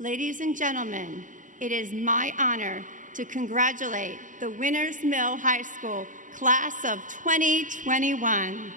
Ladies and gentlemen, it is my honor to congratulate the Winners Mill High School class of 2021.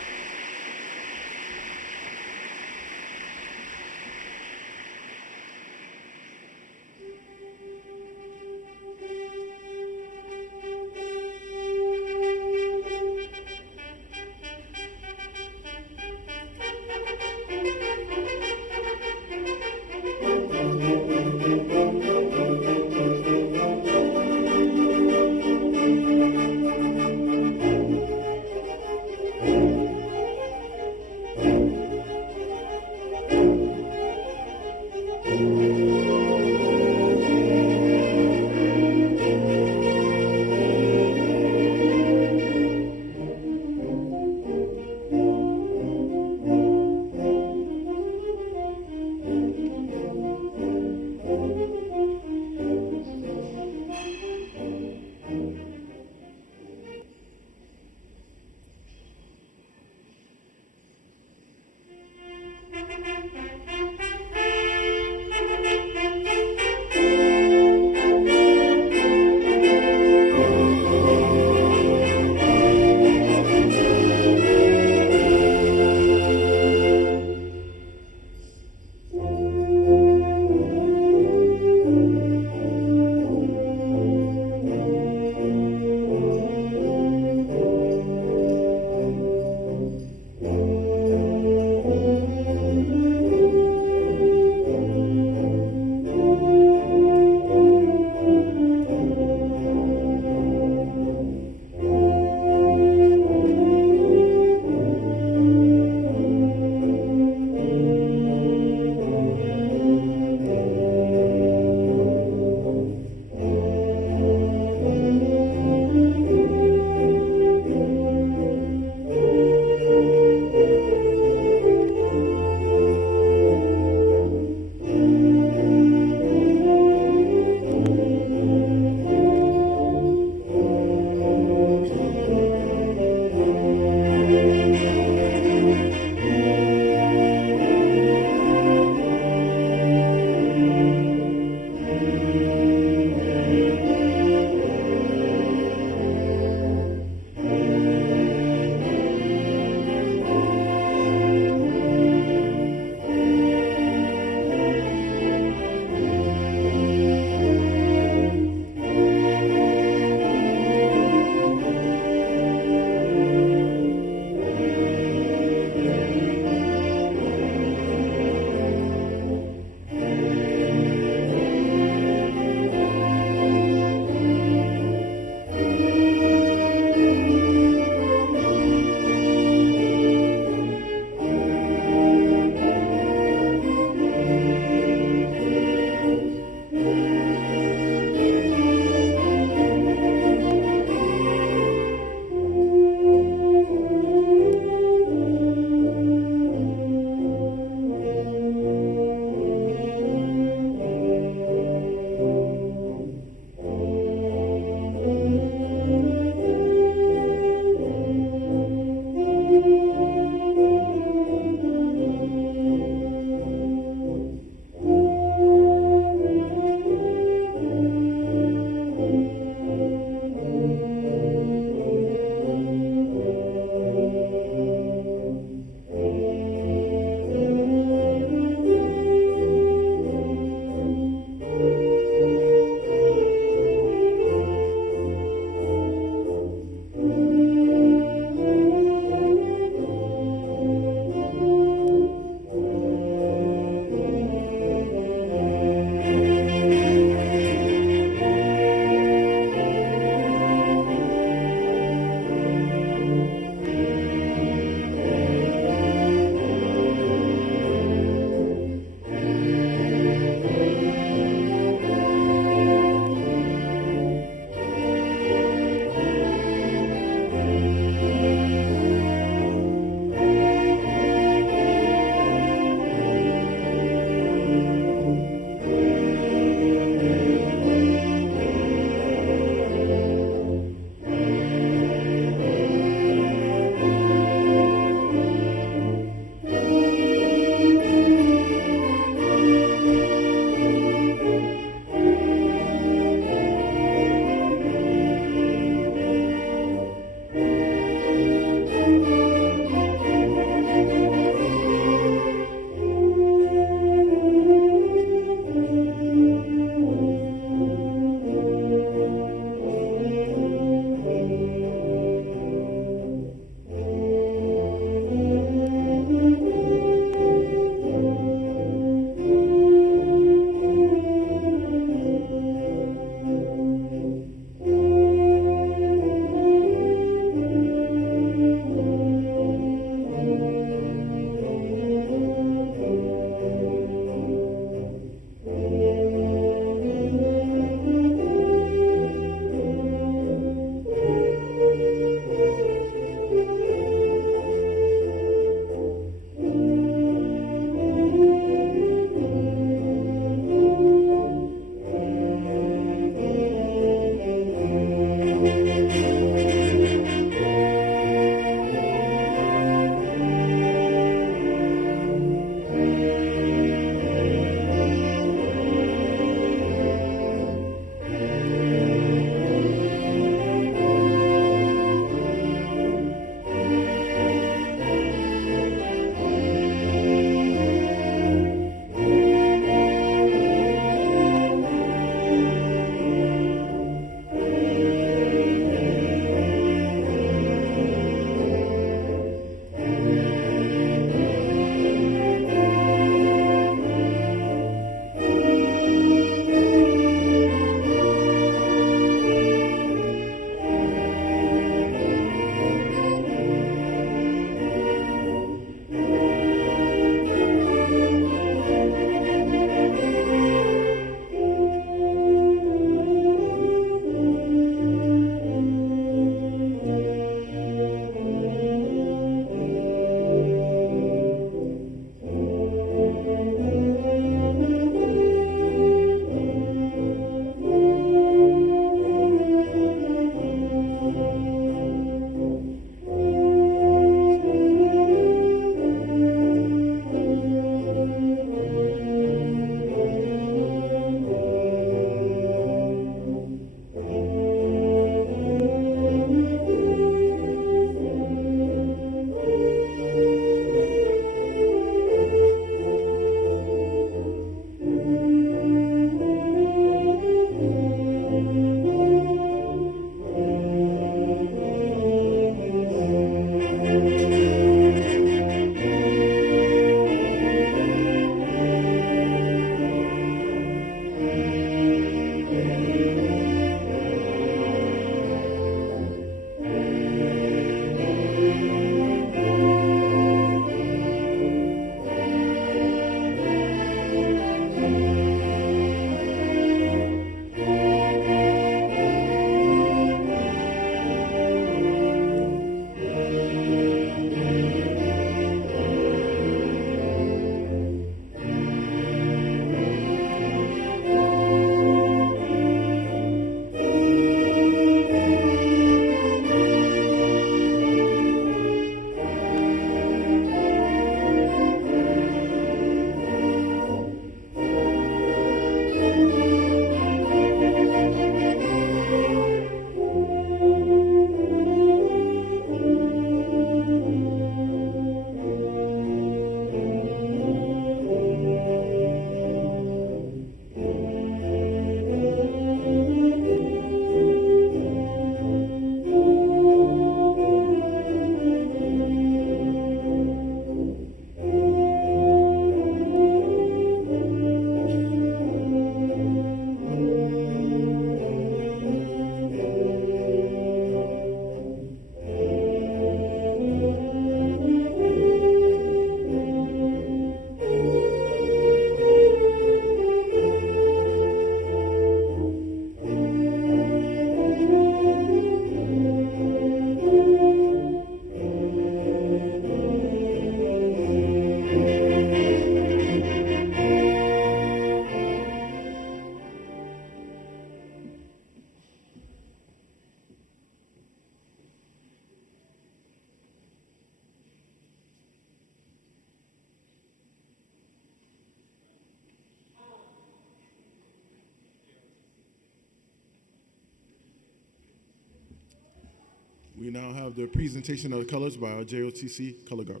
We now have the presentation of the colors by our Jrotc color guard.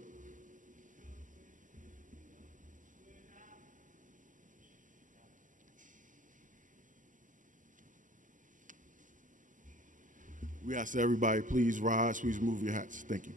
We ask everybody, please rise, please move your hats. Thank you.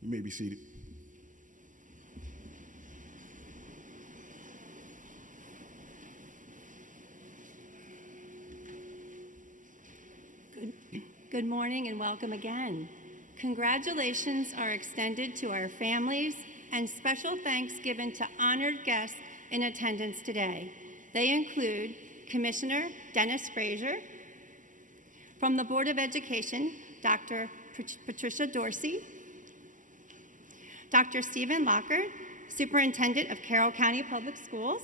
You may be seated. Good morning and welcome again. Congratulations are extended to our families and special thanks given to honored guests in attendance today. They include Commissioner Dennis Frazier, from the Board of Education, Dr. Patricia Dorsey, Dr. Stephen Lockard, Superintendent of Carroll County Public Schools,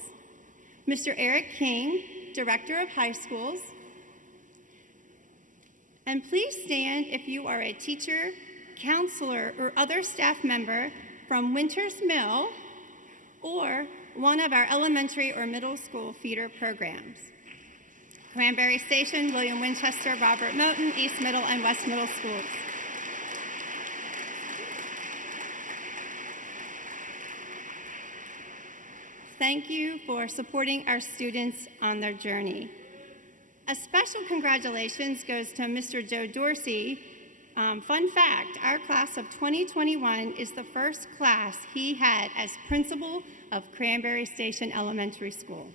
Mr. Eric King, Director of High Schools, and please stand if you are a teacher, counselor, or other staff member from Winters Mill or one of our elementary or middle school feeder programs. Cranberry Station, William Winchester, Robert Moton, East Middle, and West Middle Schools. Thank you for supporting our students on their journey. A special congratulations goes to Mr. Joe Dorsey. Fun fact, our class of 2021 is the first class he had as principal of Cranberry Station Elementary School.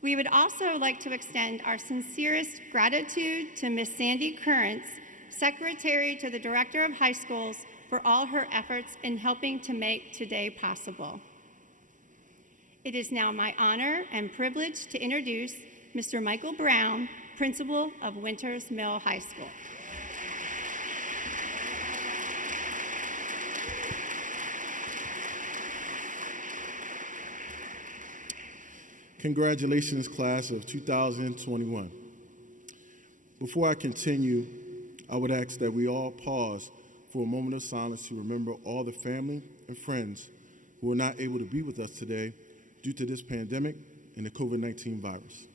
We would also like to extend our sincerest gratitude to Ms. Sandy Currents, Secretary to the Director of High Schools, for all her efforts in helping to make today possible. It is now my honor and privilege to introduce Mr. Michael Brown, Principal of Winters Mill High School. Congratulations, class of 2021. Before I continue, I would ask that we all pause for a moment of silence to remember all the family and friends who are not able to be with us today due to this pandemic and the COVID-19 virus.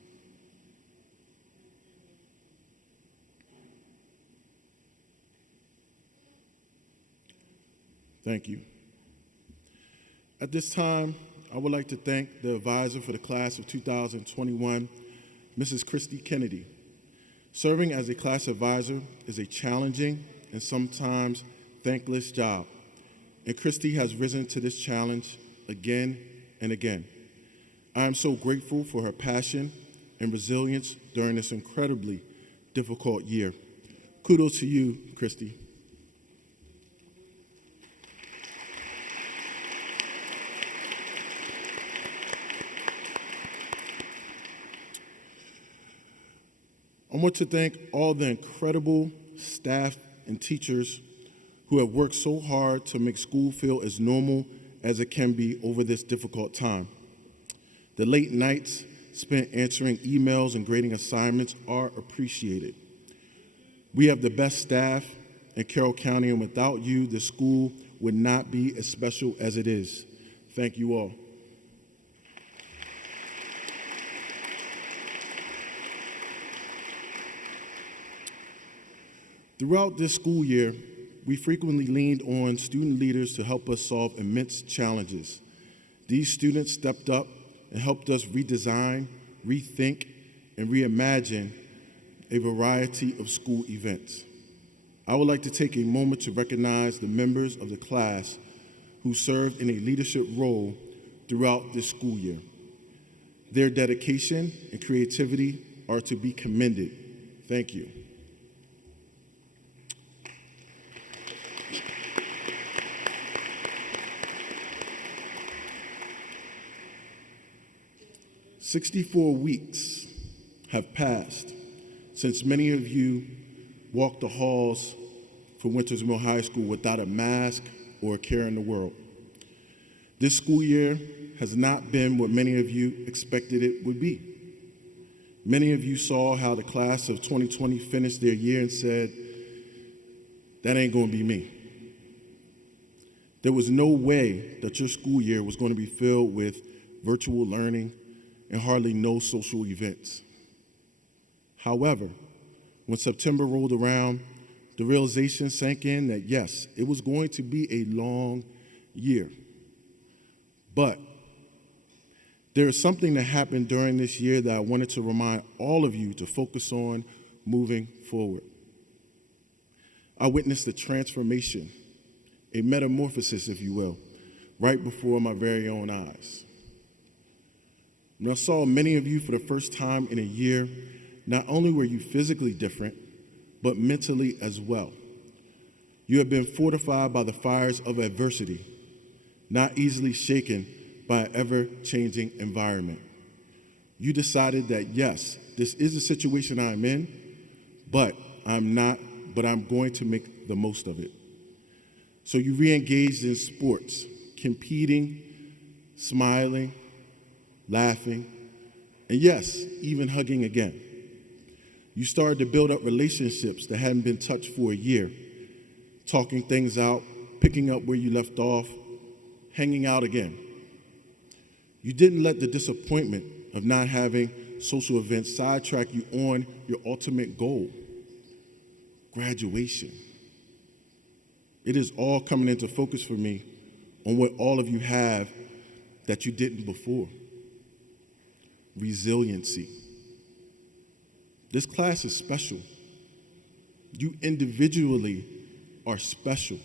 Thank you. At this time, I would like to thank the advisor for the class of 2021, Mrs. Christy Kennedy. Serving as a class advisor is a challenging and sometimes thankless job, and Christy has risen to this challenge again and again. I am so grateful for her passion and resilience during this incredibly difficult year. Kudos to you, Christy. I want to thank all the incredible staff and teachers who have worked so hard to make school feel as normal as it can be over this difficult time. The late nights spent answering emails and grading assignments are appreciated. We have the best staff in Carroll County, and without you, the school would not be as special as it is. Thank you all. Throughout this school year, we frequently leaned on student leaders to help us solve immense challenges. These students stepped up and helped us redesign, rethink, and reimagine a variety of school events. I would like to take a moment to recognize the members of the class who served in a leadership role throughout this school year. Their dedication and creativity are to be commended. Thank you. "64 weeks have passed since many of you walked the halls for Winters Mill High School without a mask or a care in the world. This school year has not been what many of you expected it would be. Many of you saw how the class of 2020 finished their year and said, that ain't going to be me. There was no way that your school year was going to be filled with virtual learning and hardly no social events. However, when September rolled around, the realization sank in that yes, it was going to be a long year. But there is something that happened during this year that I wanted to remind all of you to focus on moving forward. I witnessed a transformation, a metamorphosis, if you will, right before my very own eyes. When I saw many of you for the first time in a year, not only were you physically different, but mentally as well. You have been fortified by the fires of adversity, not easily shaken by an ever-changing environment. You decided that yes, this is the situation I'm in, but I'm going to make the most of it. So you re-engaged in sports, competing, smiling, laughing, and yes, even hugging again. You started to build up relationships that hadn't been touched for a year, talking things out, picking up where you left off, hanging out again. You didn't let the disappointment of not having social events sidetrack you on your ultimate goal, graduation. It is all coming into focus for me on what all of you have that you didn't before. Resiliency. This class is special. You individually are special.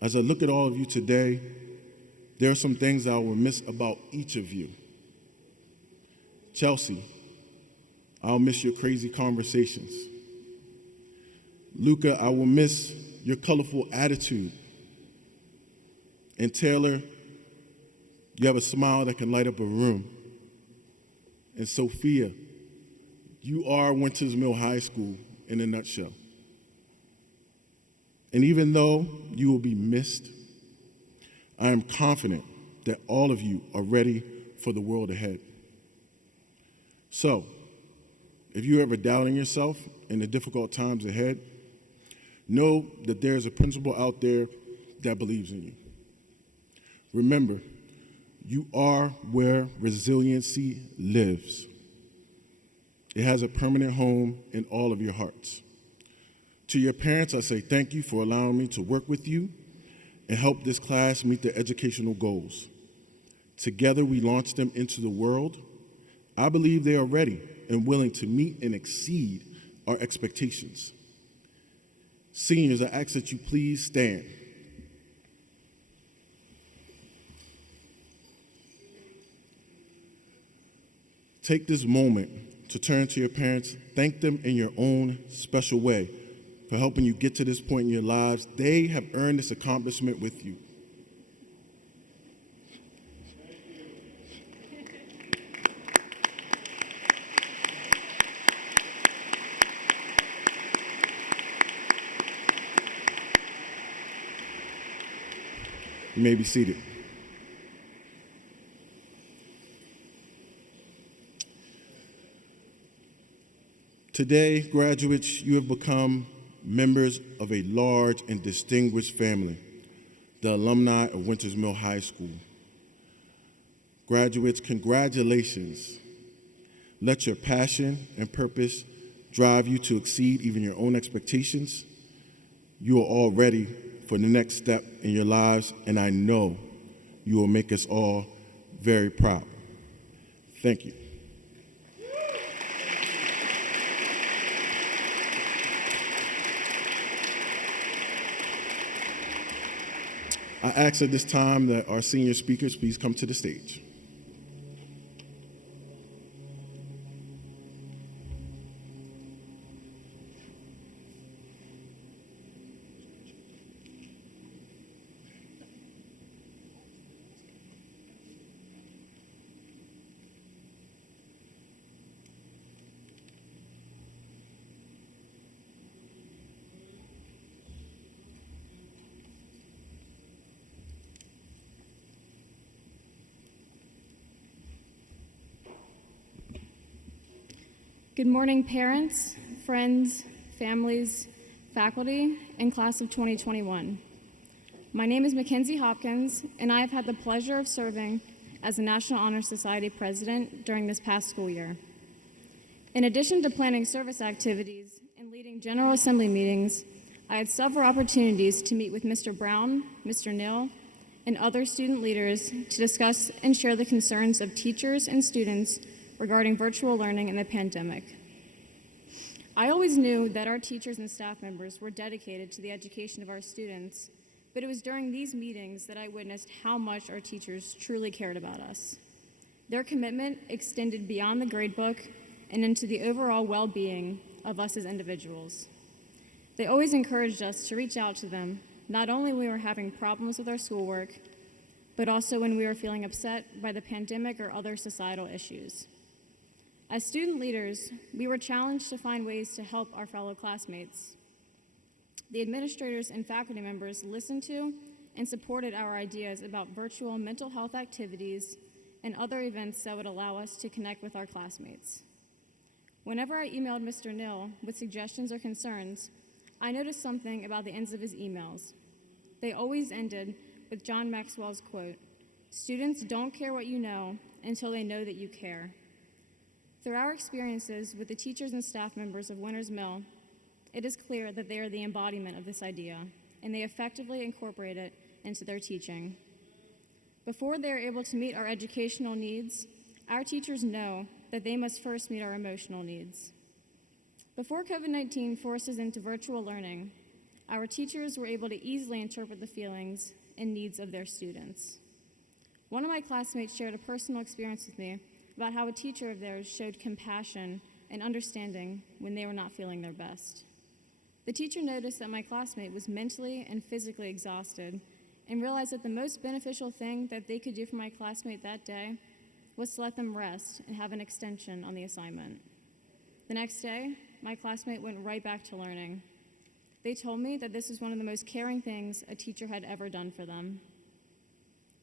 As I look at all of you today, there are some things I will miss about each of you. Chelsea, I'll miss your crazy conversations. Luca, I will miss your colorful attitude. And Taylor, you have a smile that can light up a room. And Sophia, you are Winters Mill High School in a nutshell. And even though you will be missed, I am confident that all of you are ready for the world ahead. So, if you're ever doubting yourself in the difficult times ahead, know that there's a principal out there that believes in you. Remember, you are where resiliency lives. It has a permanent home in all of your hearts. To your parents, I say thank you for allowing me to work with you and help this class meet their educational goals. Together, we launch them into the world. I believe they are ready and willing to meet and exceed our expectations. Seniors, I ask that you please stand. Take this moment to turn to your parents, thank them in your own special way for helping you get to this point in your lives. They have earned this accomplishment with you. You may be seated. Today, graduates, you have become members of a large and distinguished family, the alumni of Winters Mill High School. Graduates, congratulations. Let your passion and purpose drive you to exceed even your own expectations. You are all ready for the next step in your lives, and I know you will make us all very proud. Thank you. I ask at this time that our senior speakers please come to the stage. Good morning, parents, friends, families, faculty, and class of 2021. My name is Mackenzie Hopkins, and I have had the pleasure of serving as the National Honor Society president during this past school year. In addition to planning service activities and leading General Assembly meetings, I had several opportunities to meet with Mr. Brown, Mr. Neal, and other student leaders to discuss and share the concerns of teachers and students regarding virtual learning and the pandemic. I always knew that our teachers and staff members were dedicated to the education of our students, but it was during these meetings that I witnessed how much our teachers truly cared about us. Their commitment extended beyond the gradebook and into the overall well-being of us as individuals. They always encouraged us to reach out to them, not only when we were having problems with our schoolwork, but also when we were feeling upset by the pandemic or other societal issues. As student leaders, we were challenged to find ways to help our fellow classmates. The administrators and faculty members listened to and supported our ideas about virtual mental health activities and other events that would allow us to connect with our classmates. Whenever I emailed Mr. Neal with suggestions or concerns, I noticed something about the ends of his emails. They always ended with John Maxwell's quote, "Students don't care what you know until they know that you care." Through our experiences with the teachers and staff members of Winters Mill, it is clear that they are the embodiment of this idea, and they effectively incorporate it into their teaching. Before they are able to meet our educational needs, our teachers know that they must first meet our emotional needs. Before COVID-19 forced us into virtual learning, our teachers were able to easily interpret the feelings and needs of their students. One of my classmates shared a personal experience with me about how a teacher of theirs showed compassion and understanding when they were not feeling their best. The teacher noticed that my classmate was mentally and physically exhausted and realized that the most beneficial thing that they could do for my classmate that day was to let them rest and have an extension on the assignment. The next day, my classmate went right back to learning. They told me that this was one of the most caring things a teacher had ever done for them.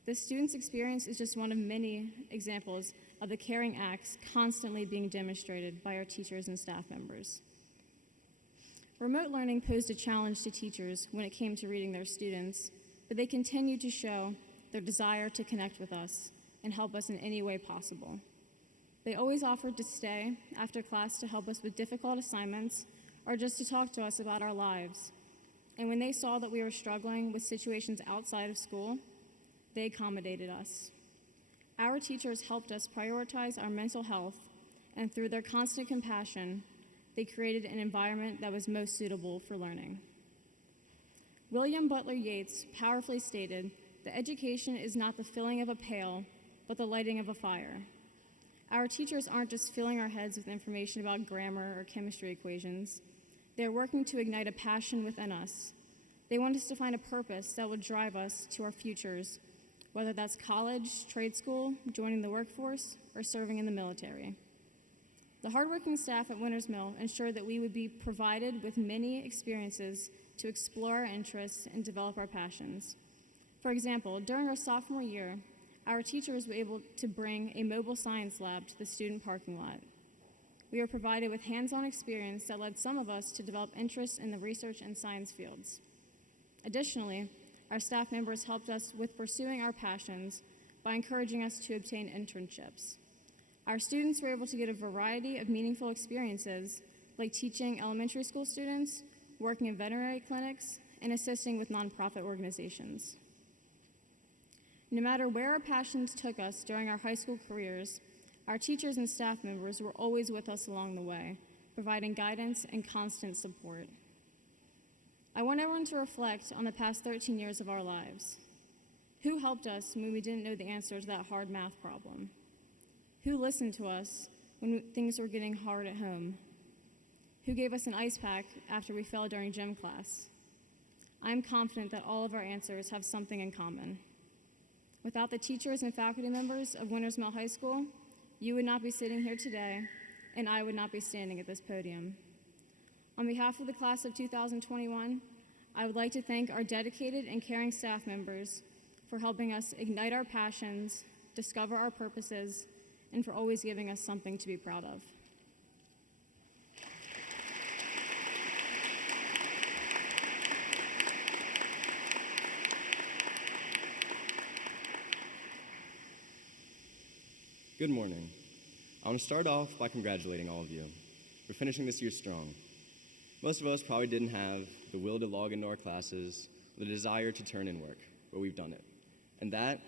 This student's experience is just one of many examples of the caring acts constantly being demonstrated by our teachers and staff members. Remote learning posed a challenge to teachers when it came to reading their students, but they continued to show their desire to connect with us and help us in any way possible. They always offered to stay after class to help us with difficult assignments or just to talk to us about our lives. And when they saw that we were struggling with situations outside of school, they accommodated us. Our teachers helped us prioritize our mental health, and through their constant compassion, they created an environment that was most suitable for learning. William Butler Yeats powerfully stated that education is not the filling of a pail, but the lighting of a fire. Our teachers aren't just filling our heads with information about grammar or chemistry equations. They are working to ignite a passion within us. They want us to find a purpose that will drive us to our futures, whether that's college, trade school, joining the workforce, or serving in the military. The hardworking staff at Winters Mill ensured that we would be provided with many experiences to explore our interests and develop our passions. For example, during our sophomore year, our teachers were able to bring a mobile science lab to the student parking lot. We were provided with hands-on experience that led some of us to develop interests in the research and science fields. Additionally, our staff members helped us with pursuing our passions by encouraging us to obtain internships. Our students were able to get a variety of meaningful experiences, like teaching elementary school students, working in veterinary clinics, and assisting with nonprofit organizations. No matter where our passions took us during our high school careers, our teachers and staff members were always with us along the way, providing guidance and constant support. I want everyone to reflect on the past 13 years of our lives. Who helped us when we didn't know the answer to that hard math problem? Who listened to us when things were getting hard at home? Who gave us an ice pack after we fell during gym class? I'm confident that all of our answers have something in common. Without the teachers and faculty members of Winters Mill High School, you would not be sitting here today, and I would not be standing at this podium. On behalf of the class of 2021, I would like to thank our dedicated and caring staff members for helping us ignite our passions, discover our purposes, and for always giving us something to be proud of. Good morning. I want to start off by congratulating all of you for finishing this year strong. Most of us probably didn't have the will to log into our classes, the desire to turn in work, but we've done it. And that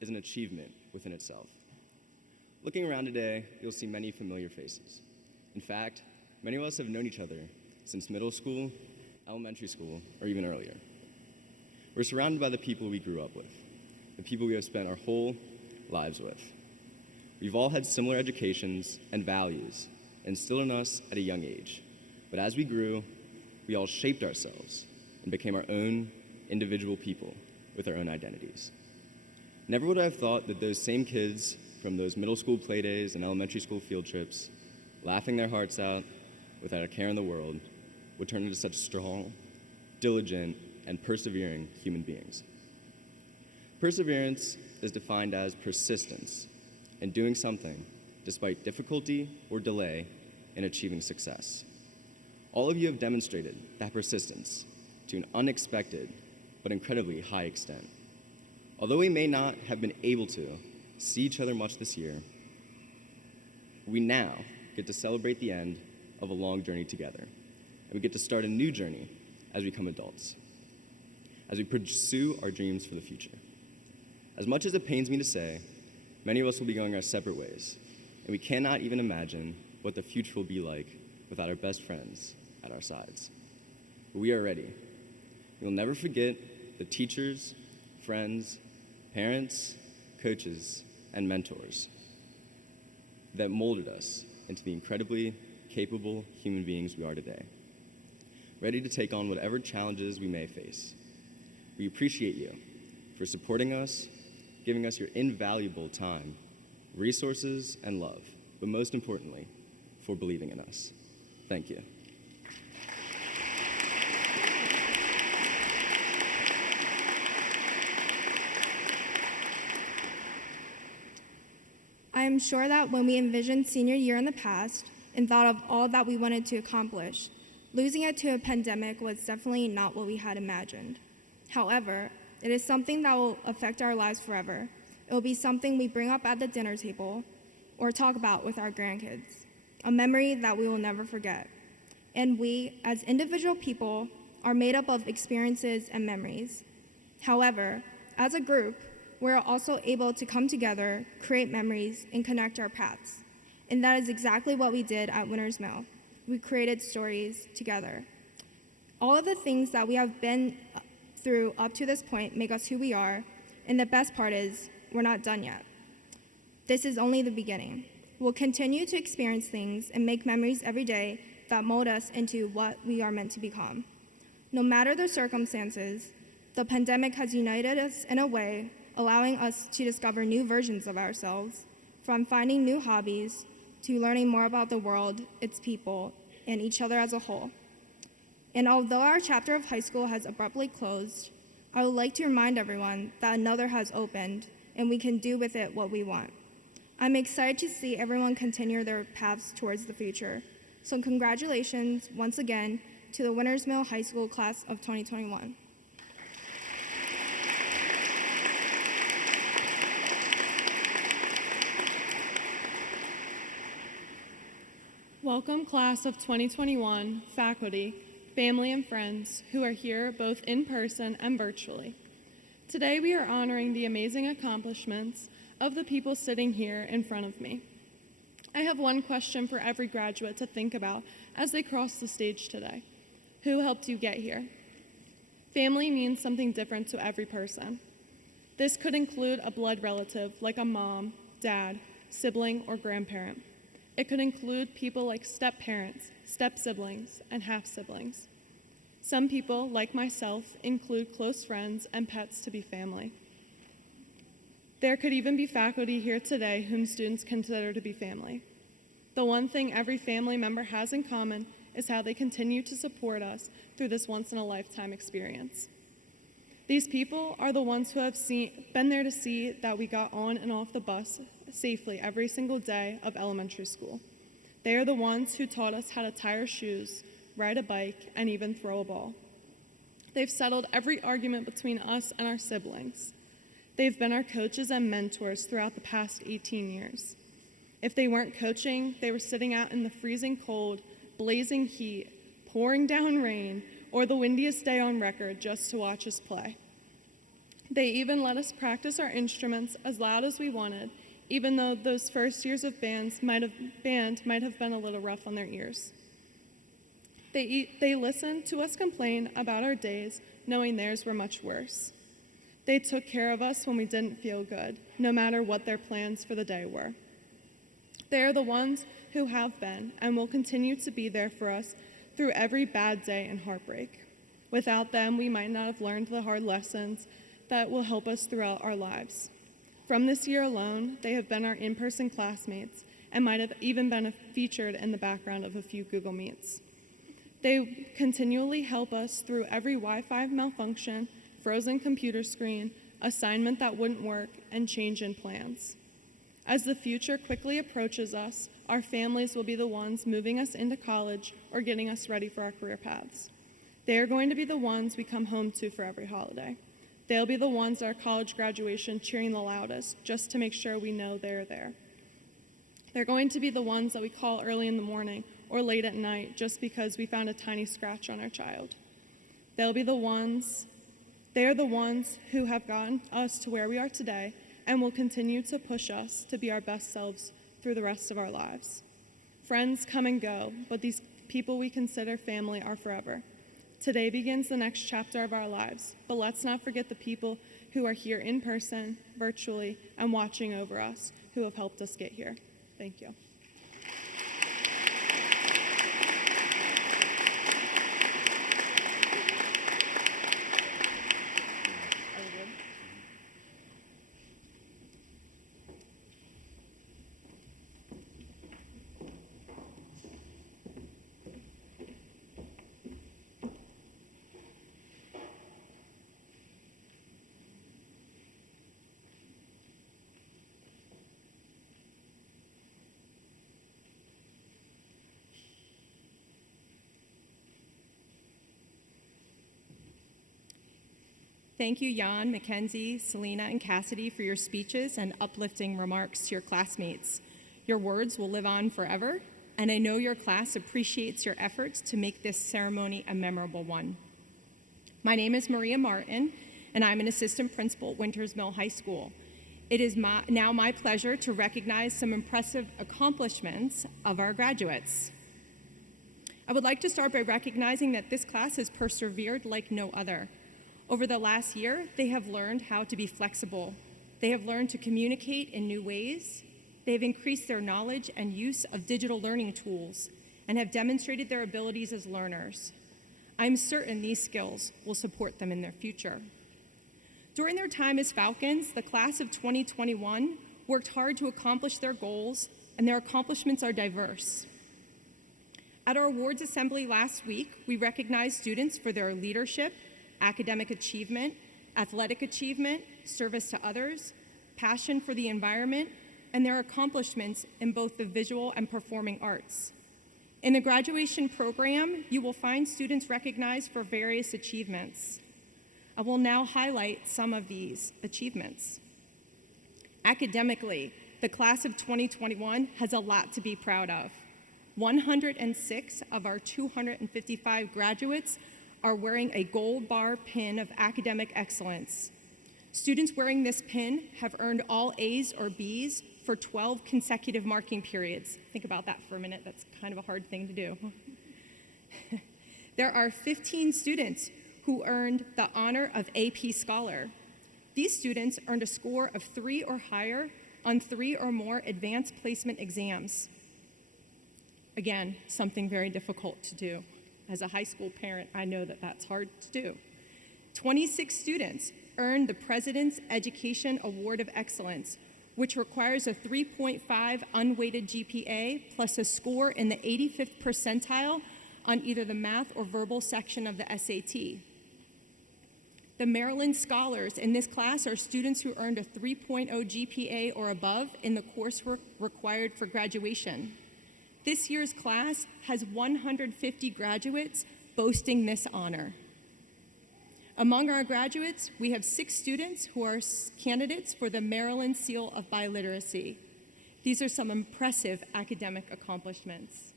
is an achievement within itself. Looking around today, you'll see many familiar faces. In fact, many of us have known each other since middle school, elementary school, or even earlier. We're surrounded by the people we grew up with, the people we have spent our whole lives with. We've all had similar educations and values instilled in us at a young age. But as we grew, we all shaped ourselves and became our own individual people with our own identities. Never would I have thought that those same kids from those middle school play days and elementary school field trips, laughing their hearts out without a care in the world, would turn into such strong, diligent, and persevering human beings. Perseverance is defined as persistence in doing something despite difficulty or delay in achieving success. All of you have demonstrated that persistence to an unexpected but incredibly high extent. Although we may not have been able to see each other much this year, we now get to celebrate the end of a long journey together, and we get to start a new journey as we become adults, as we pursue our dreams for the future. As much as it pains me to say, many of us will be going our separate ways, and we cannot even imagine what the future will be like without our best friends at our sides. But we are ready. We will never forget the teachers, friends, parents, coaches, and mentors that molded us into the incredibly capable human beings we are today. ready to take on whatever challenges we may face. We appreciate you for supporting us, giving us your invaluable time, resources, and love, but most importantly, for believing in us. Thank you. I am sure that when we envisioned senior year in the past and thought of all that we wanted to accomplish, losing it to a pandemic was definitely not what we had imagined. However, it is something that will affect our lives forever. It will be something we bring up at the dinner table or talk about with our grandkids, a memory that we will never forget. And we, as individual people, are made up of experiences and memories. However, as a group, we're also able to come together, create memories, and connect our paths. And that is exactly what we did at Winter's Mill. We created stories together. All of the things that we have been through up to this point make us who we are, and the best part is, we're not done yet. This is only the beginning. We'll continue to experience things and make memories every day that mold us into what we are meant to become. No matter the circumstances, the pandemic has united us in a way, allowing us to discover new versions of ourselves, from finding new hobbies to learning more about the world, its people, and each other as a whole. And although our chapter of high school has abruptly closed, I would like to remind everyone that another has opened, and we can do with it what we want. I'm excited to see everyone continue their paths towards the future. So congratulations once again to the Winters Mill High School class of 2021. Welcome, class of 2021, faculty, family, and friends who are here both in person and virtually. Today we are honoring the amazing accomplishments of the people sitting here in front of me. I have one question for every graduate to think about as they cross the stage today. Who helped you get here? Family means something different to every person. This could include a blood relative like a mom, dad, sibling, or grandparent. It could include people like step-parents, step-siblings, and half-siblings. Some people, like myself, include close friends and pets to be family. There could even be faculty here today whom students consider to be family. The one thing every family member has in common is how they continue to support us through this once-in-a-lifetime experience. These people are the ones who have been there to see that we got on and off the bus safely every single day of elementary school. They are the ones who taught us how to tie our shoes, ride a bike, and even throw a ball. They've settled every argument between us and our siblings. They've been our coaches and mentors throughout the past 18 years. If they weren't coaching, they were sitting out in the freezing cold, blazing heat, pouring down rain, or the windiest day on record just to watch us play. They even let us practice our instruments as loud as we wanted, even though those first years of band might have been a little rough on their ears. They listened to us complain about our days, knowing theirs were much worse. They took care of us when we didn't feel good, no matter what their plans for the day were. They are the ones who have been and will continue to be there for us through every bad day and heartbreak. Without them, we might not have learned the hard lessons that will help us throughout our lives. From this year alone, they have been our in-person classmates and might have even been featured in the background of a few Google Meets. They continually help us through every Wi-Fi malfunction, frozen computer screen, assignment that wouldn't work, and change in plans. As the future quickly approaches us, our families will be the ones moving us into college or getting us ready for our career paths. They are going to be the ones we come home to for every holiday. They'll be the ones at our college graduation cheering the loudest just to make sure we know they're there. They're going to be the ones that we call early in the morning or late at night just because we found a tiny scratch on our child. They are the ones who have gotten us to where we are today and will continue to push us to be our best selves through the rest of our lives. Friends come and go, but these people we consider family are forever. Today begins the next chapter of our lives, but let's not forget the people who are here in person, virtually, and watching over us, who have helped us get here. Thank you. Thank you, Jan, Mackenzie, Selena, and Cassidy for your speeches and uplifting remarks to your classmates. Your words will live on forever, and I know your class appreciates your efforts to make this ceremony a memorable one. My name is Maria Martin, and I'm an assistant principal at Winters Mill High School. It is now my pleasure to recognize some impressive accomplishments of our graduates. I would like to start by recognizing that this class has persevered like no other. Over the last year, they have learned how to be flexible. They have learned to communicate in new ways. They have increased their knowledge and use of digital learning tools and have demonstrated their abilities as learners. I'm certain these skills will support them in their future. During their time as Falcons, the class of 2021 worked hard to accomplish their goals, and their accomplishments are diverse. At our awards assembly last week, we recognized students for their leadership, academic achievement, athletic achievement, service to others, passion for the environment, and their accomplishments in both the visual and performing arts. In the graduation program, you will find students recognized for various achievements. I will now highlight some of these achievements. Academically, the class of 2021 has a lot to be proud of. 106 of our 255 graduates are wearing a gold bar pin of academic excellence. Students wearing this pin have earned all A's or B's for 12 consecutive marking periods. Think about that for a minute. That's kind of a hard thing to do. There are 15 students who earned the honor of AP Scholar. These students earned a score of 3 or higher on 3 or more advanced placement exams. Again, something very difficult to do. As a high school parent, I know that that's hard to do. 26 students earned the President's Education Award of Excellence, which requires a 3.5 unweighted GPA plus a score in the 85th percentile on either the math or verbal section of the SAT. The Maryland Scholars in this class are students who earned a 3.0 GPA or above in the coursework required for graduation. This year's class has 150 graduates boasting this honor. Among our graduates, we have 6 students who are candidates for the Maryland Seal of Biliteracy. These are some impressive academic accomplishments.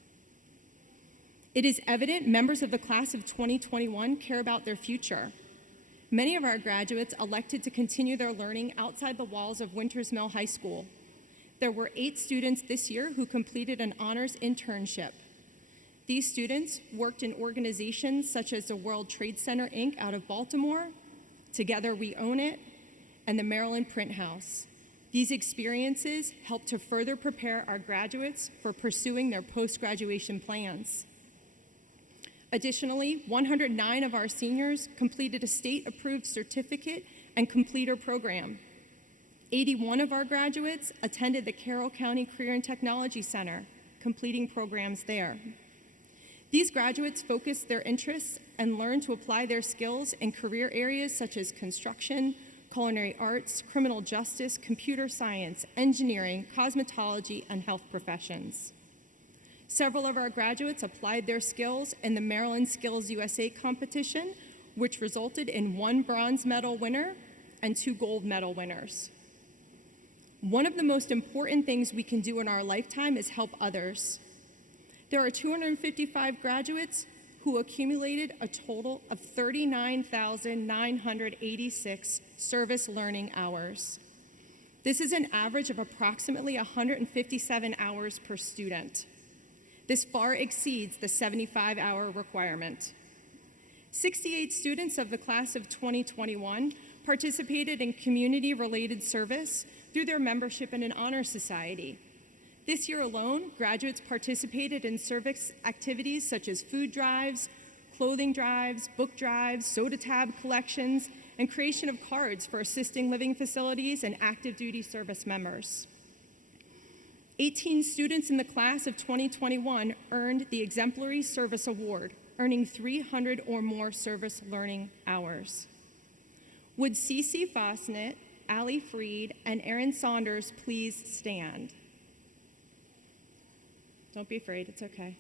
It is evident members of the class of 2021 care about their future. Many of our graduates elected to continue their learning outside the walls of Winters Mill High School. There were 8 students this year who completed an honors internship. These students worked in organizations such as the World Trade Center, Inc. out of Baltimore, Together We Own It, and the Maryland Print House. These experiences helped to further prepare our graduates for pursuing their post-graduation plans. Additionally, 109 of our seniors completed a state-approved certificate and completer program. 81 of our graduates attended the Carroll County Career and Technology Center, completing programs there. These graduates focused their interests and learned to apply their skills in career areas such as construction, culinary arts, criminal justice, computer science, engineering, cosmetology, and health professions. Several of our graduates applied their skills in the Maryland Skills USA competition, which resulted in 1 bronze medal winner and 2 gold medal winners. One of the most important things we can do in our lifetime is help others. There are 255 graduates who accumulated a total of 39,986 service learning hours. This is an average of approximately 157 hours per student. This far exceeds the 75-hour requirement. 68 students of the class of 2021 participated in community-related service through their membership in an honor society. This year alone, graduates participated in service activities such as food drives, clothing drives, book drives, soda tab collections, and creation of cards for assisting living facilities and active duty service members. 18 students in the class of 2021 earned the Exemplary Service Award, earning 300 or more service learning hours. Would Cece Fosnett, Allie Freed, and Erin Saunders please stand? Don't be afraid, it's okay.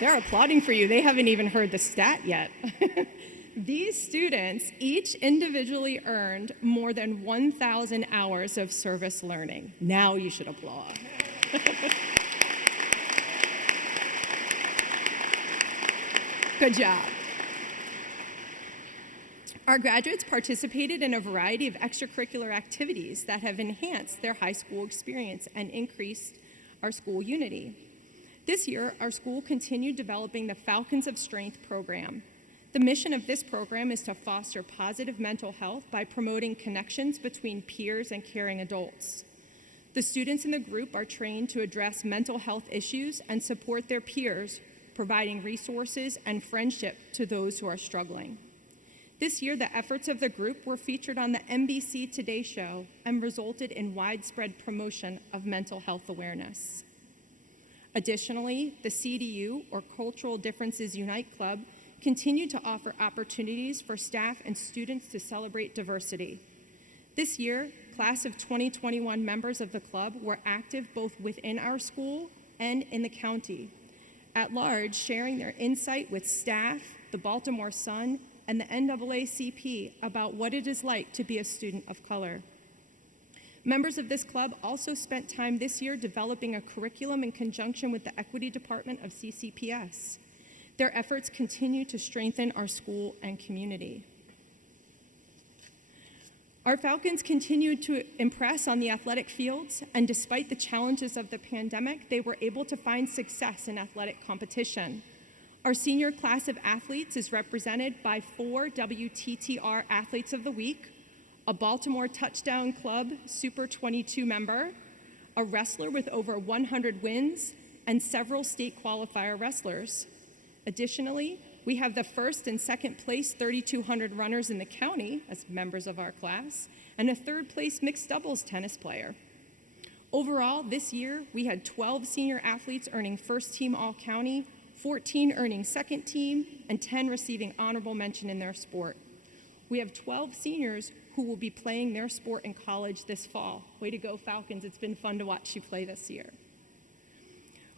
They're applauding for you. They haven't even heard the stat yet. These students each individually earned more than 1,000 hours of service learning. Now you should applaud. Good job. Our graduates participated in a variety of extracurricular activities that have enhanced their high school experience and increased our school unity. This year, our school continued developing the Falcons of Strength program. The mission of this program is to foster positive mental health by promoting connections between peers and caring adults. The students in the group are trained to address mental health issues and support their peers, providing resources and friendship to those who are struggling. This year, the efforts of the group were featured on the NBC Today Show and resulted in widespread promotion of mental health awareness. Additionally, the CDU, or Cultural Differences Unite Club, continued to offer opportunities for staff and students to celebrate diversity. This year, class of 2021 members of the club were active both within our school and in the county, at large sharing their insight with staff, the Baltimore Sun, and the NAACP about what it is like to be a student of color. Members of this club also spent time this year developing a curriculum in conjunction with the Equity Department of CCPS. Their efforts continue to strengthen our school and community. Our Falcons continued to impress on the athletic fields, and despite the challenges of the pandemic, they were able to find success in athletic competition. Our senior class of athletes is represented by 4 WTTR Athletes of the Week, a Baltimore Touchdown Club Super 22 member, a wrestler with over 100 wins, and several state qualifier wrestlers. Additionally, we have the first and second place 3,200 runners in the county as members of our class, and a third place mixed doubles tennis player. Overall, this year, we had 12 senior athletes earning first team all-county, 14 earning second team, and 10 receiving honorable mention in their sport. We have 12 seniors who will be playing their sport in college this fall. Way to go, Falcons. It's been fun to watch you play this year.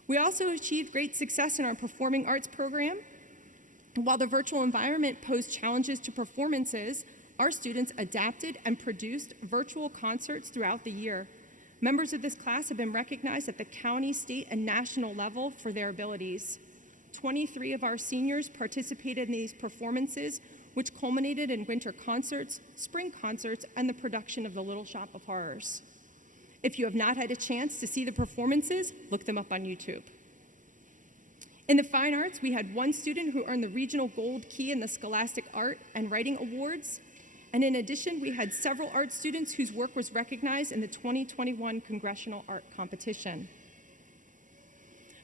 We also achieved great success in our performing arts program. While the virtual environment posed challenges to performances, our students adapted and produced virtual concerts throughout the year. Members of this class have been recognized at the county, state, and national level for their abilities. 23 of our seniors participated in these performances, which culminated in winter concerts, spring concerts, and the production of The Little Shop of Horrors. If you have not had a chance to see the performances, look them up on YouTube. In the fine arts, we had one student who earned the Regional Gold Key in the Scholastic Art and Writing Awards. And in addition, we had several art students whose work was recognized in the 2021 Congressional Art Competition.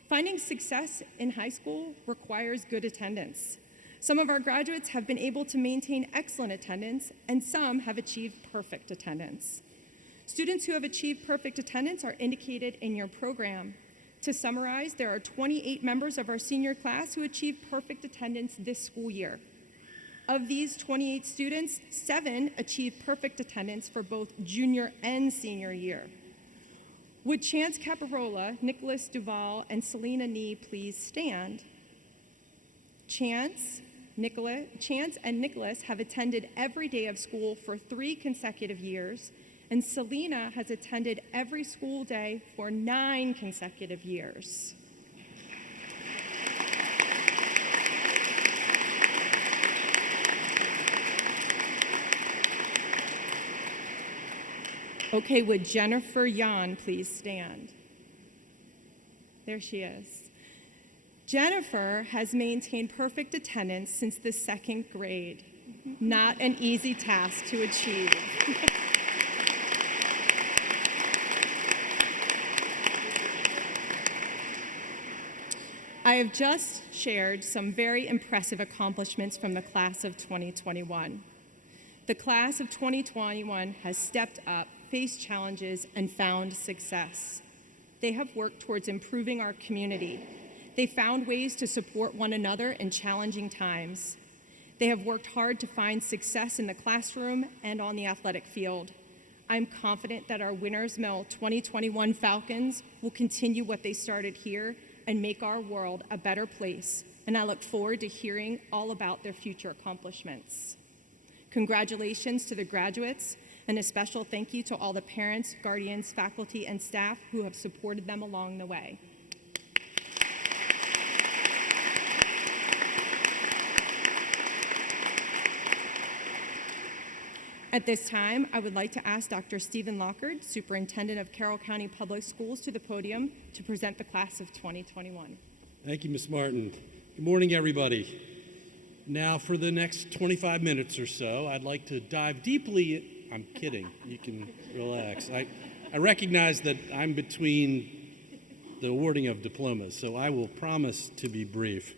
Finding success in high school requires good attendance. Some of our graduates have been able to maintain excellent attendance, and some have achieved perfect attendance. Students who have achieved perfect attendance are indicated in your program. To summarize, there are 28 members of our senior class who achieved perfect attendance this school year. Of these 28 students, 7 achieved perfect attendance for both junior and senior year. Would Chance Caparola, Nicholas Duval, and Selena Nee please stand? Chance and Nicholas have attended every day of school for 3 consecutive years, and Selena has attended every school day for 9 consecutive years. Okay, would Jennifer Yan please stand? There she is. Jennifer has maintained perfect attendance since the 2nd grade. Not an easy task to achieve. I have just shared some very impressive accomplishments from the class of 2021. The class of 2021 has stepped up, faced challenges, and found success. They have worked towards improving our community. They found ways to support one another in challenging times. They have worked hard to find success in the classroom and on the athletic field. I'm confident that our Winners Mill 2021 Falcons will continue what they started here and make our world a better place, and I look forward to hearing all about their future accomplishments. Congratulations to the graduates, and a special thank you to all the parents, guardians, faculty, and staff who have supported them along the way. At this time, I would like to ask Dr. Stephen Lockard, Superintendent of Carroll County Public Schools, to the podium to present the class of 2021. Thank you, Ms. Martin. Good morning, everybody. Now, for the next 25 minutes or so, I'd like to dive deeply. I'm kidding. You can relax. I recognize that I'm between the awarding of diplomas, so I will promise to be brief.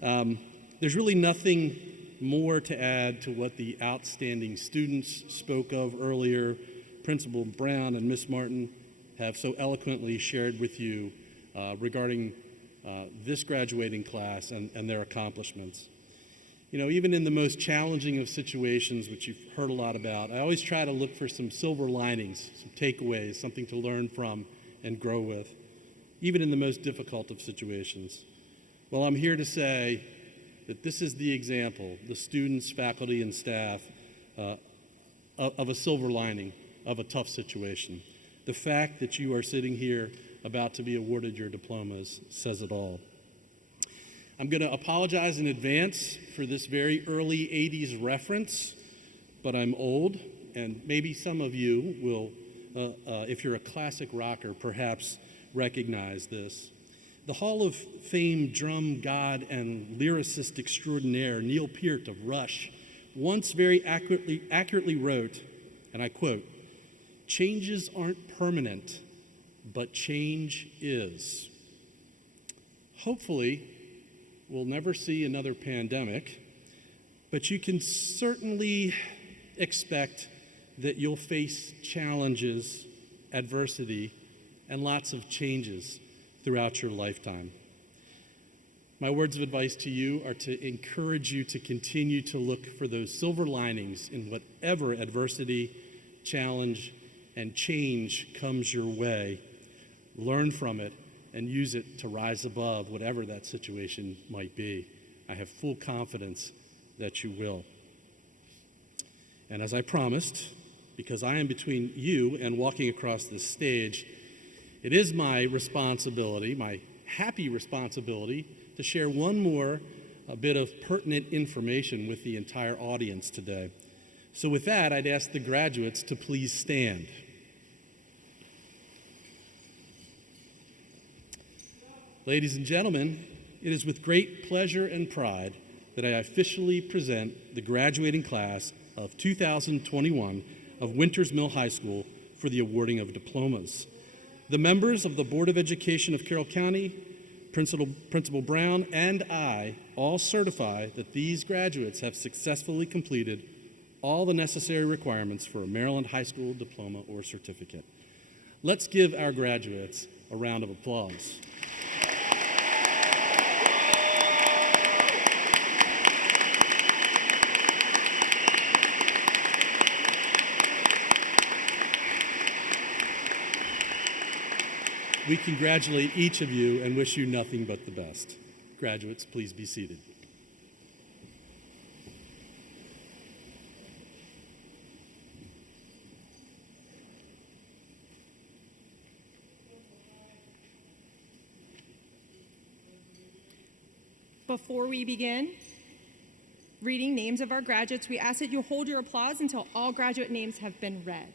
There's really nothing more to add to what the outstanding students spoke of earlier. Principal Brown and Ms. Martin have so eloquently shared with you regarding this graduating class and their accomplishments. You know, even in the most challenging of situations, which you've heard a lot about, I always try to look for some silver linings, some takeaways, something to learn from and grow with, even in the most difficult of situations. Well, I'm here to say that this is the example, the students, faculty, and staff, of a silver lining of a tough situation. The fact that you are sitting here about to be awarded your diplomas says it all. I'm going to apologize in advance for this very early 80s reference, but I'm old, and maybe some of you will, if you're a classic rocker, perhaps recognize this. The Hall of Fame drum god and lyricist extraordinaire Neil Peart of Rush once very accurately wrote, and I quote, "Changes aren't permanent, but change is." Hopefully, we'll never see another pandemic, but you can certainly expect that you'll face challenges, adversity, and lots of changes throughout your lifetime. My words of advice to you are to encourage you to continue to look for those silver linings in whatever adversity, challenge, and change comes your way. Learn from it and use it to rise above whatever that situation might be. I have full confidence that you will. And as I promised, because I am between you and walking across this stage, it is my responsibility, my happy responsibility, to share one more bit of pertinent information with the entire audience today. So with that, I'd ask the graduates to please stand. Ladies and gentlemen, it is with great pleasure and pride that I officially present the graduating class of 2021 of Winters Mill High School for the awarding of diplomas. The members of the Board of Education of Carroll County, Principal Brown, and I all certify that these graduates have successfully completed all the necessary requirements for a Maryland high school diploma or certificate. Let's give our graduates a round of applause. We congratulate each of you and wish you nothing but the best. Graduates, please be seated. Before we begin reading names of our graduates, we ask that you hold your applause until all graduate names have been read.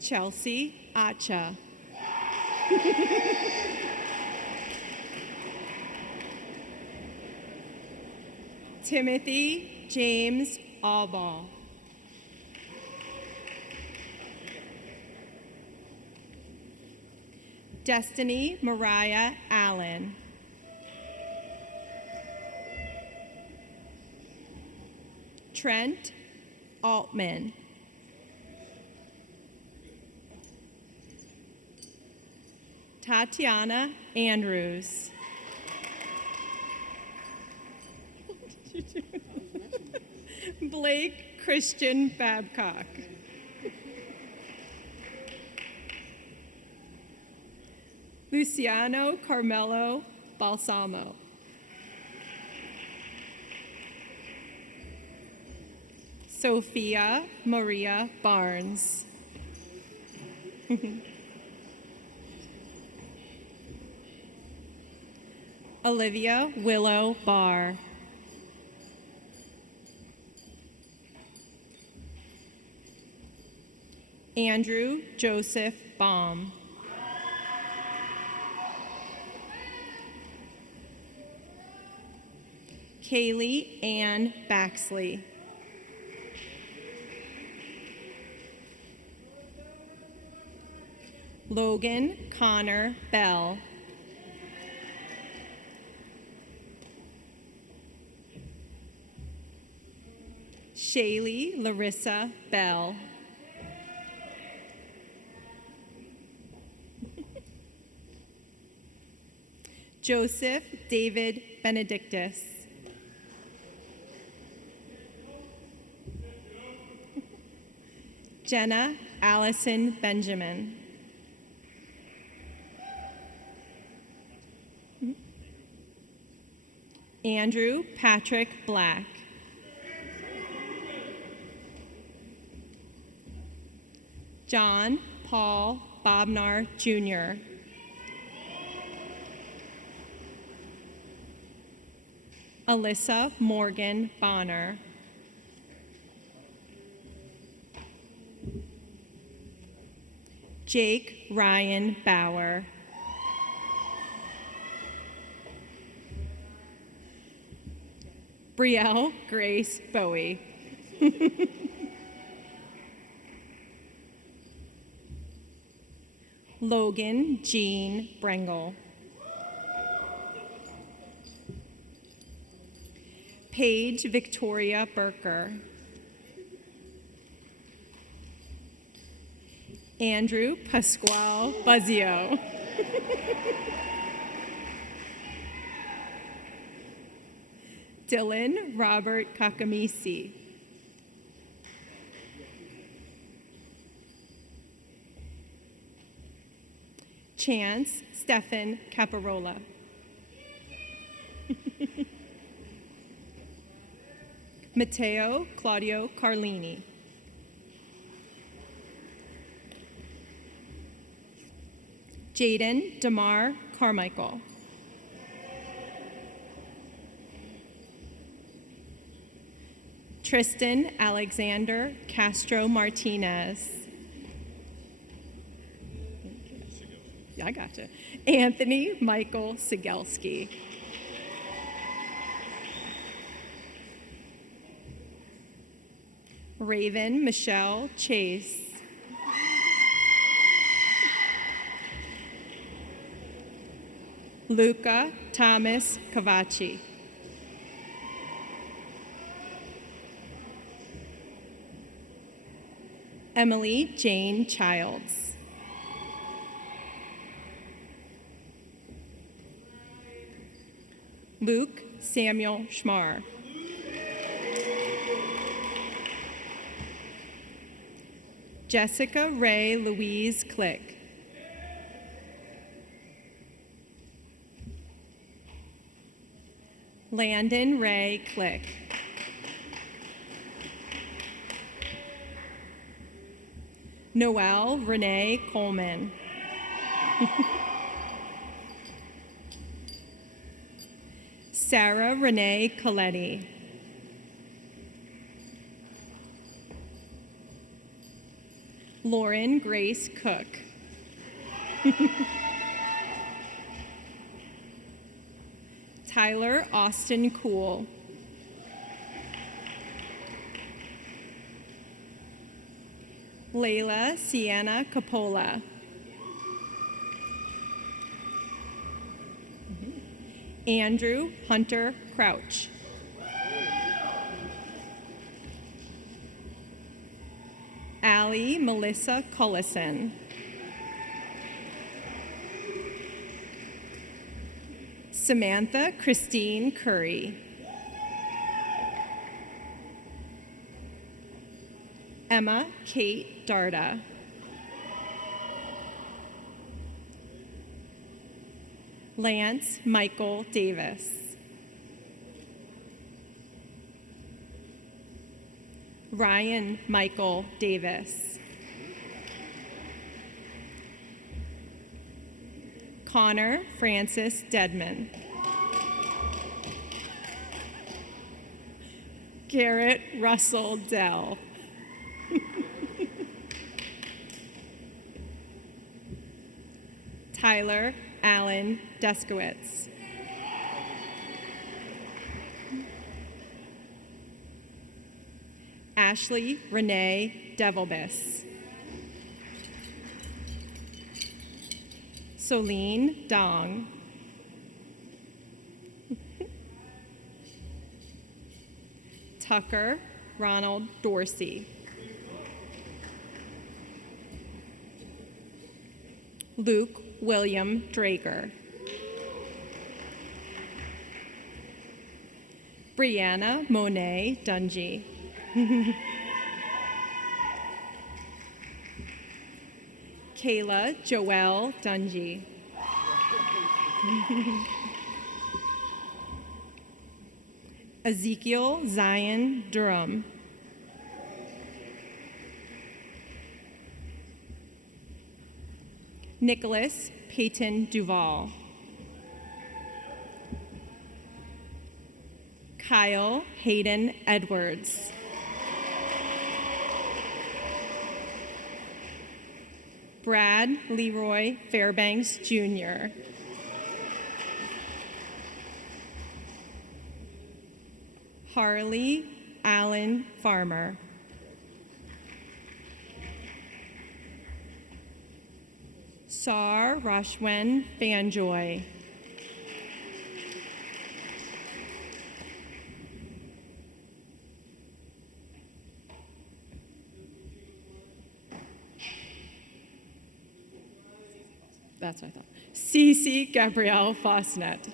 Chelsea Acha. Timothy James Albaugh. Destiny Mariah Allen. Trent Altman. Tatiana Andrews. Blake Christian Babcock. Luciano Carmelo Balsamo. Sophia Maria Barnes. Olivia Willow Barr. Andrew Joseph Baum. Kaylee Ann Baxley. Logan Connor Bell. Shaylee Larissa Bell. Joseph David Benedictus. Jenna Allison Benjamin. Andrew Patrick Black. John Paul Bobnar Jr. Alyssa Morgan Bonner. Jake Ryan Bauer. Brielle Grace Bowie. Logan Jean Brengel. Paige Victoria Burker. Andrew Pasquale Buzzio. Dylan Robert Kakamisi. Chance Stefan Caparola. Matteo Claudio Carlini. Jaden Damar Carmichael. Tristan Alexander Castro Martinez. I gotcha. Anthony Michael Sigelski. Raven Michelle Chase. Luca Thomas Cavacci. Emily Jane Childs. Luke Samuel Schmar. Jessica Ray Louise Click. Landon Ray Click. Noelle Renee Coleman. Sarah Renee Coletti. Lauren Grace Cook. Tyler Austin Cool. Layla Sienna Capola. Andrew Hunter Crouch. Allie Melissa Cullison. Samantha Christine Curry. Emma Kate Darda. Lance Michael Davis. Ryan Michael Davis. Connor Francis Dedman. Garrett Russell Dell. Tyler Allen Deskowitz. Ashley Renee Devilbus. Soline Dong. Tucker Ronald Dorsey. Luke William Drager. Brianna Monet Dungy. Kayla Joelle Dungy. Ezekiel Zion Durham. Nicholas Peyton Duval. Kyle Hayden Edwards. Brad Leroy Fairbanks Jr. Harley Allen Farmer. Sar Rashwen Fanjoy. That's what I thought. Cece Gabrielle Fosnet.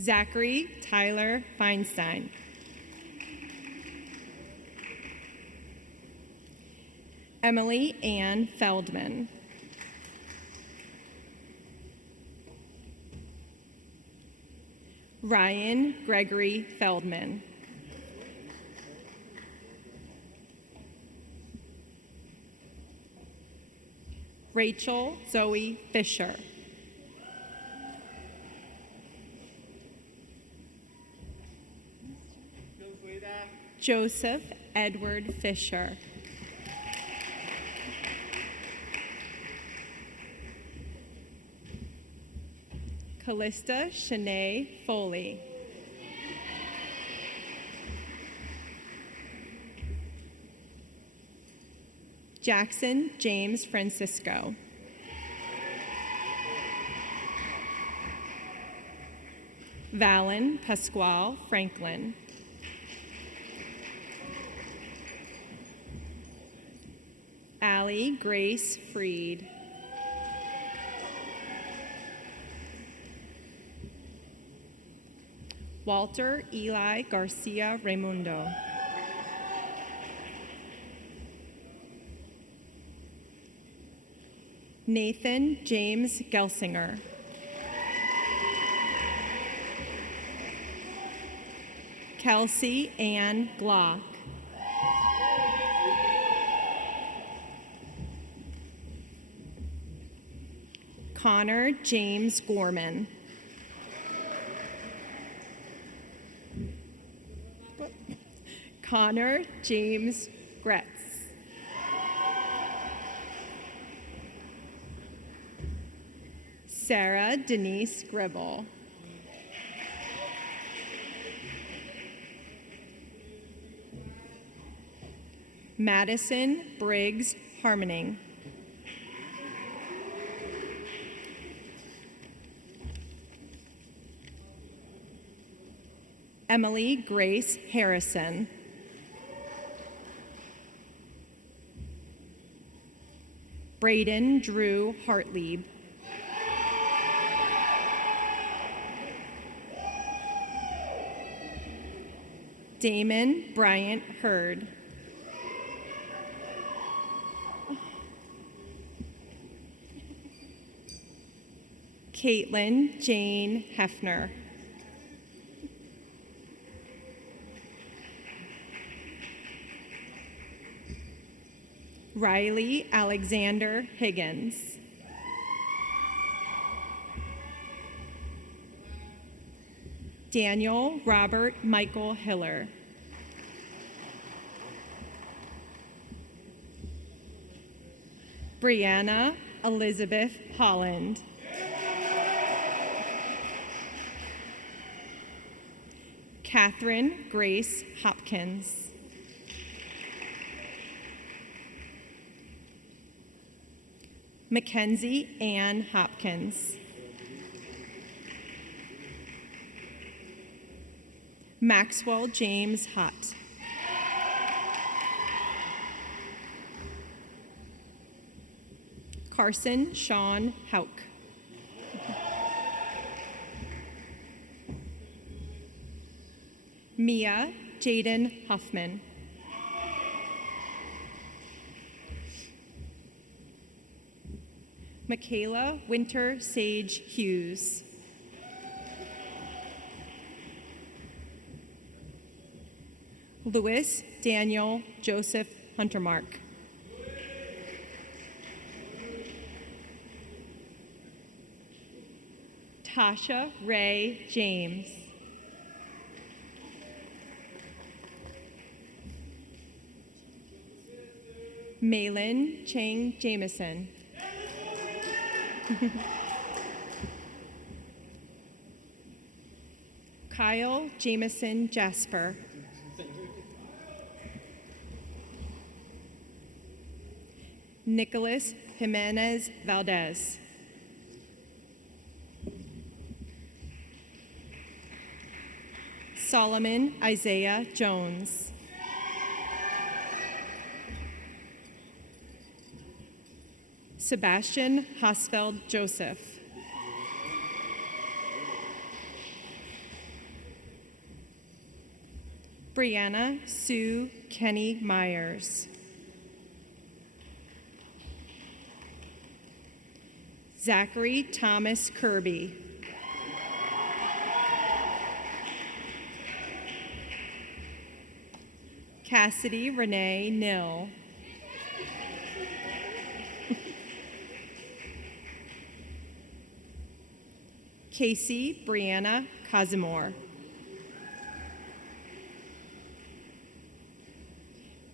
Zachary Tyler Feinstein. Emily Ann Feldman. Ryan Gregory Feldman. Rachel Zoe Fisher. Joseph Edward Fisher. Callista Shanae Foley. Jackson James Francisco. Valen Pasquale Franklin. Allie Grace Freed. Walter Eli Garcia Raimundo. Nathan James Gelsinger. Kelsey Ann Glock. Connor James Gorman. Connor James Gretz. Sarah Denise Gribble. Madison Briggs Harmoning. Emily Grace Harrison. Braden Drew Hartlieb. Damon Bryant Hurd. Caitlin Jane Hefner. Riley Alexander Higgins. Daniel Robert Michael Hiller. Brianna Elizabeth Holland. Catherine Grace Hopkins. Mackenzie Ann Hopkins. Maxwell James Hutt. Carson Sean Hauk. Mia Jaden Huffman. Michaela Winter Sage Hughes. Louis Daniel Joseph Huntermark. Tasha Ray James. Malin Chang Jameson. Kyle Jameson Jasper. Nicholas Jimenez Valdez. Solomon Isaiah Jones. Sebastian Hosfeld Joseph. Brianna Sue Kenny Myers. Zachary Thomas Kirby. Cassidy Renee Nill. Casey Brianna Casimore.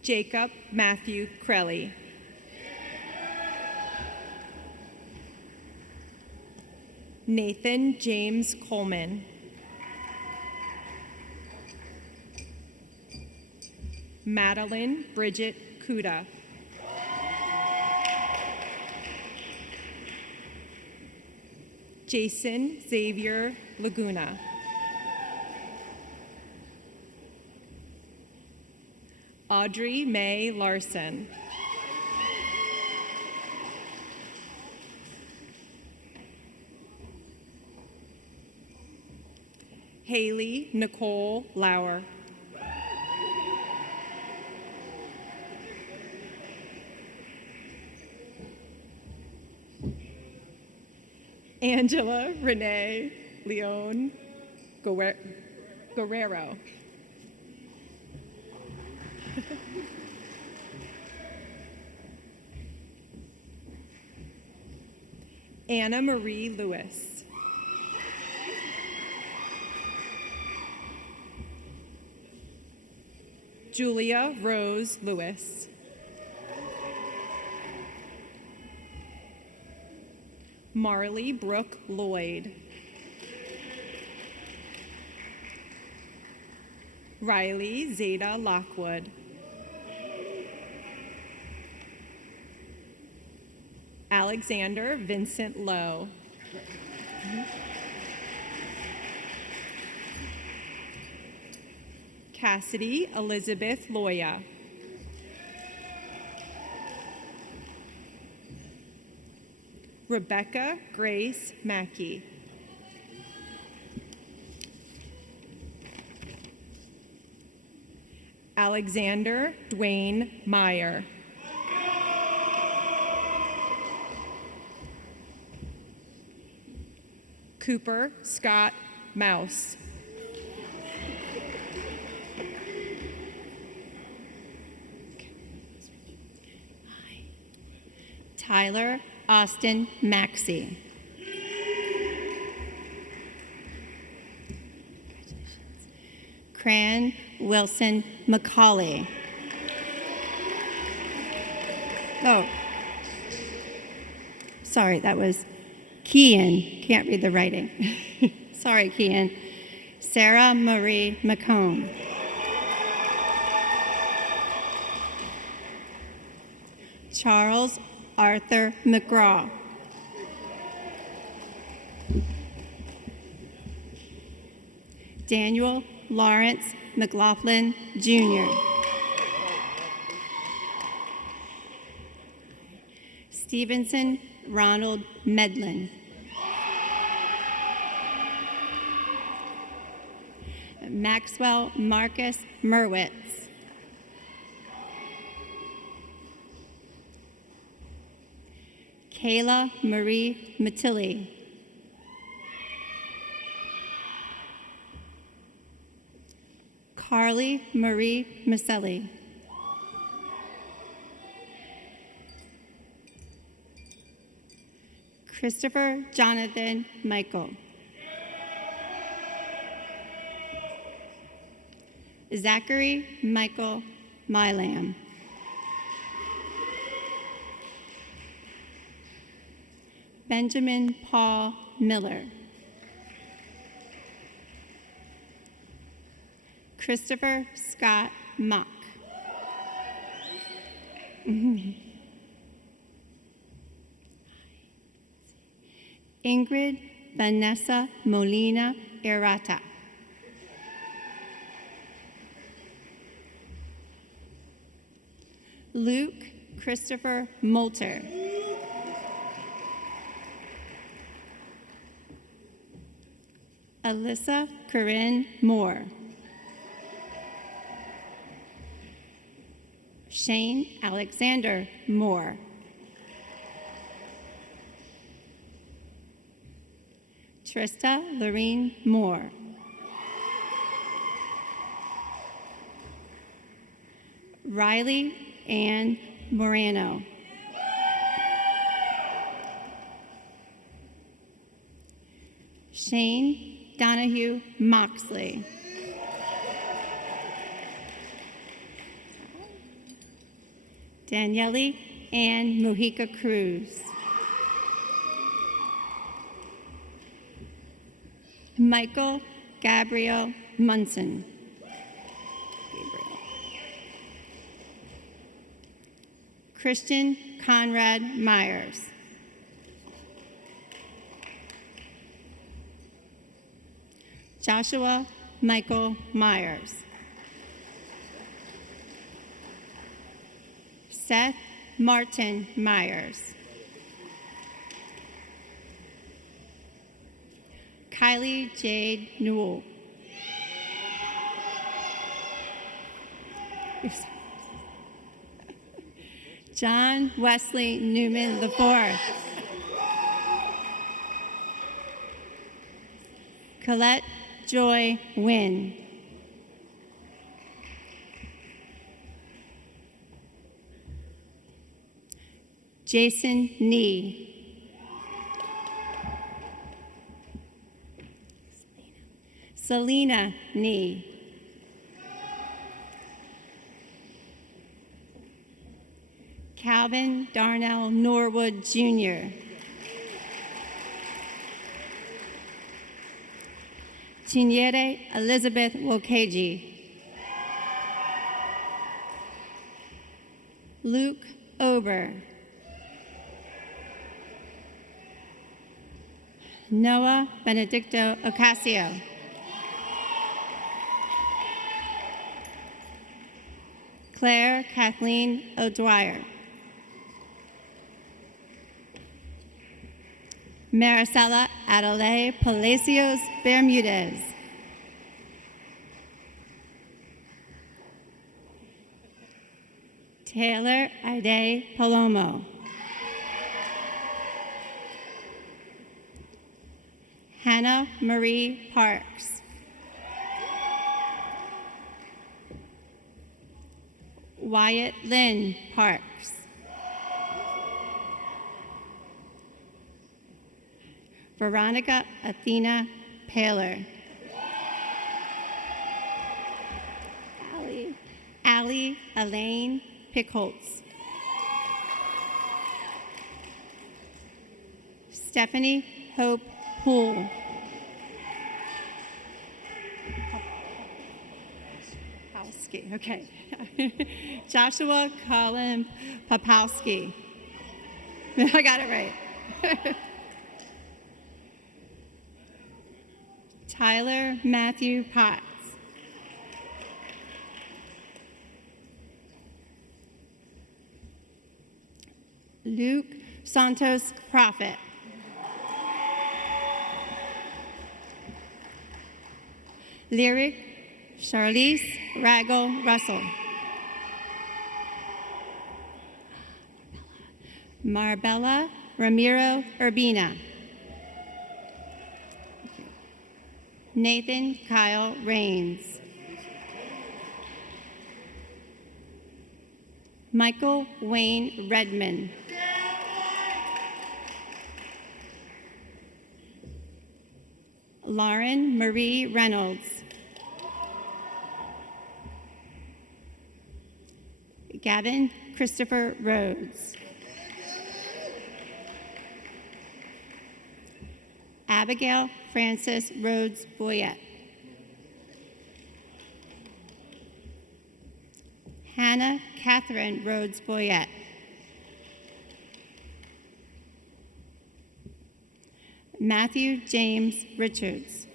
Jacob Matthew Crelly. Nathan James Coleman. Madeline Bridget Kuda. Jason Xavier Laguna. Audrey Mae Larson. Haley Nicole Lauer. Angela Renee Leon Guerrero. Anna Marie Lewis. Julia Rose Lewis. Marley Brooke Lloyd. Riley Zeta Lockwood. Alexander Vincent Lowe. Cassidy Elizabeth Loya. Rebecca Grace Mackey. Alexander Dwayne Meyer. Cooper Scott Mouse. Tyler Austin Maxey. Cran Wilson McCauley. Oh, sorry, that was Kean. Can't read the writing. Sorry, Kean. Sarah Marie McComb. Charles Arthur McGraw. Daniel Lawrence McLaughlin, Jr. Stevenson Ronald Medlin. Maxwell Marcus Merwitz. Kayla Marie Matilli. Carly Marie Maselli. Christopher Jonathan Michael. Zachary Michael Milam. Benjamin Paul Miller. Christopher Scott Mock. Ingrid Vanessa Molina Errata. Luke Christopher Moulter. Alyssa Corinne Moore. Shane Alexander Moore. Trista Lorene Moore. Riley Ann Morano. Shane Donahue Moxley. Daniele Ann Mujica Cruz. Michael Gabriel Munson. Christian Conrad Myers. Joshua Michael Myers. Seth Martin Myers. Kylie Jade Newell. John Wesley Newman IV. Colette Joy Wynn. Jason Nee. Selena Nee. Calvin Darnell Norwood Jr. Chinyere Elizabeth Wokeji. Luke Ober. Noah Benedicto Ocasio. Claire Kathleen O'Dwyer. Maricela Adelaide Palacios Bermudez. Taylor Ide Palomo. Hannah Marie Parks. Wyatt Lynn Parks. Veronica Athena Paler. Allie Elaine Pickholtz. Stephanie Hope Poole. Okay. Joshua Colin Popowski. I got it right. Tyler Matthew Potts. Luke Santos Prophet. Lyric Charlize Raggle Russell. Marbella Ramiro Urbina. Nathan Kyle Rains. Michael Wayne Redman. Lauren Marie Reynolds. Gavin Christopher Rhodes. Abigail Frances Rhodes Boyette. Hannah Catherine Rhodes Boyette. Matthew James Richards.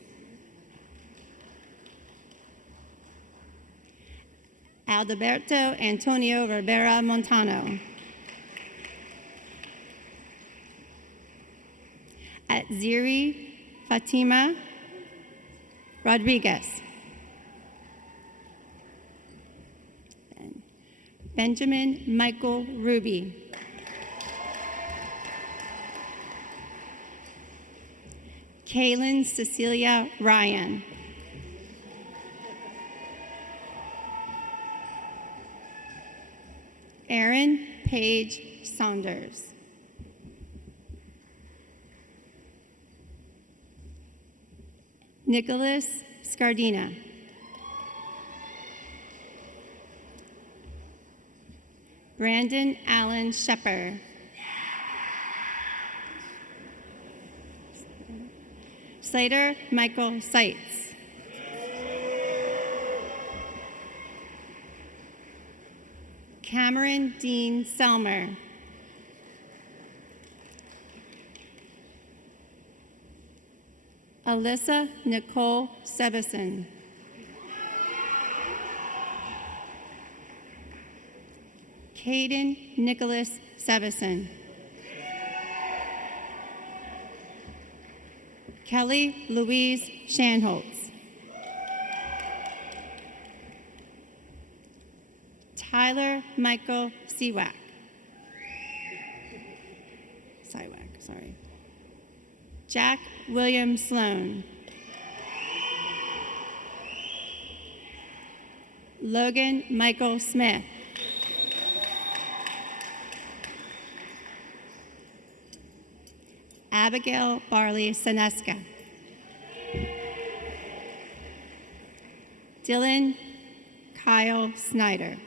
Alberto Antonio Rivera Montano. Ziri Fatima Rodriguez. Benjamin Michael Ruby. Kaylin Cecilia Ryan. Erin Paige Saunders. Nicholas Scardina. Brandon Allen Shepard. Slater Michael Seitz. Cameron Dean Selmer. Alyssa Nicole Sebison. Caden Nicholas Sebison. Kelly Louise Shanholtz. Tyler Michael Siwak. Sorry. Jack William Sloan. Logan Michael Smith. Abigail Barley Seneska. Dylan Kyle Snyder.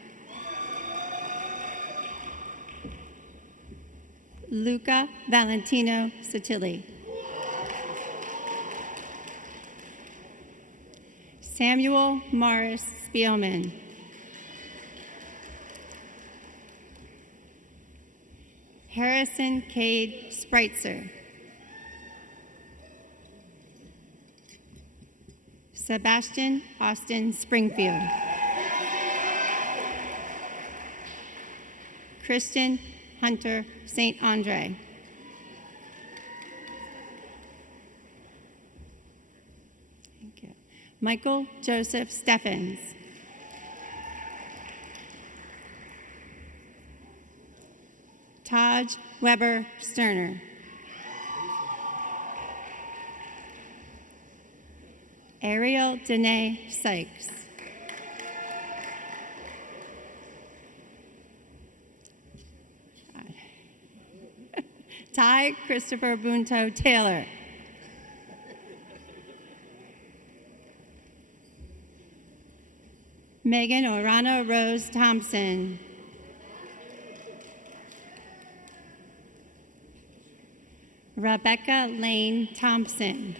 Luca Valentino Satilli. Samuel Morris Spielman. Harrison Cade Spreitzer. Sebastian Austin Springfield. Christian Hunter St. Andre. Michael Joseph Steffens. Taj Weber Sterner. Ariel Danae Sykes. Ty Christopher Bunto Taylor. Megan Orana Rose Thompson. Rebecca Lane Thompson.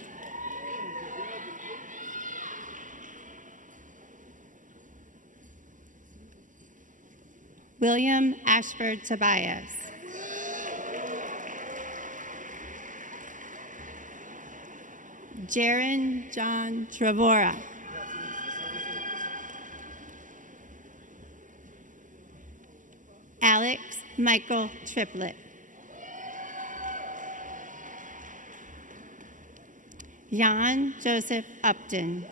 William Ashford Tobias. Jaron John Trevora. Alex Michael Triplett. Jan Joseph Upton.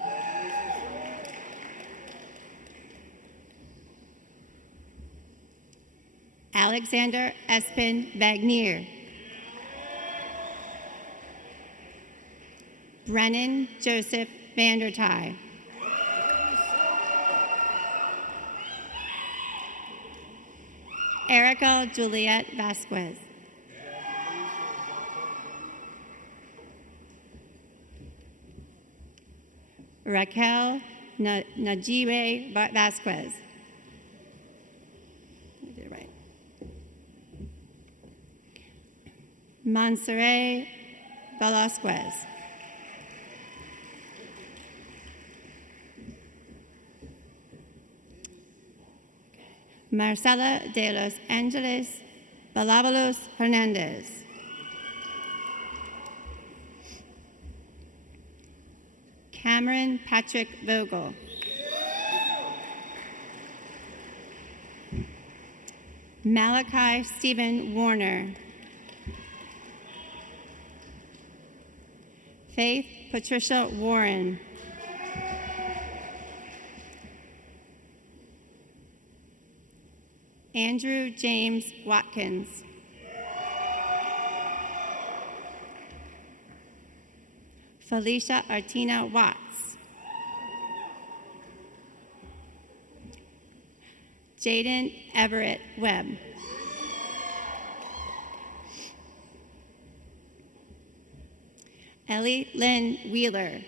Alexander Espen Wagnier. Brennan Joseph Vandertye. Erica Juliet Vasquez. Raquel Najibe Vasquez. I did it right. Monserrat Velasquez. Marcela de los Angeles Balabalos Hernandez. Cameron Patrick Vogel. Malachi Stephen Warner. Faith Patricia Warren. Andrew James Watkins. Felicia Artina Watts. Jaden Everett Webb. Ellie Lynn Wheeler.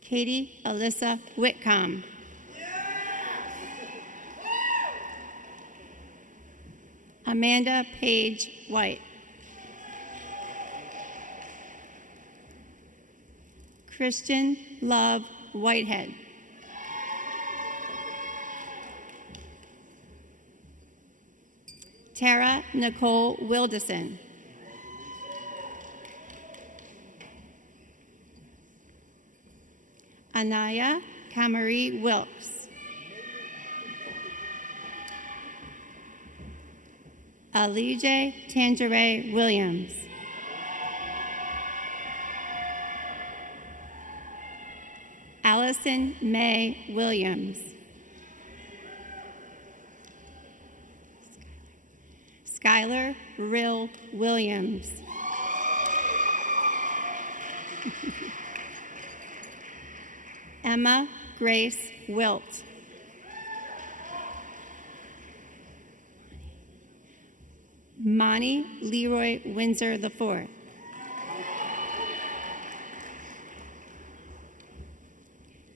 Katie Alyssa Whitcomb. Amanda Page White. Christian Love Whitehead. Tara Nicole Wilderson. Anaya Kamari Wilkes. Alijah Tangeray Williams. Allison May Williams. Skylar Rill Williams. Emma Grace Wilt. Monty Leroy Windsor IV.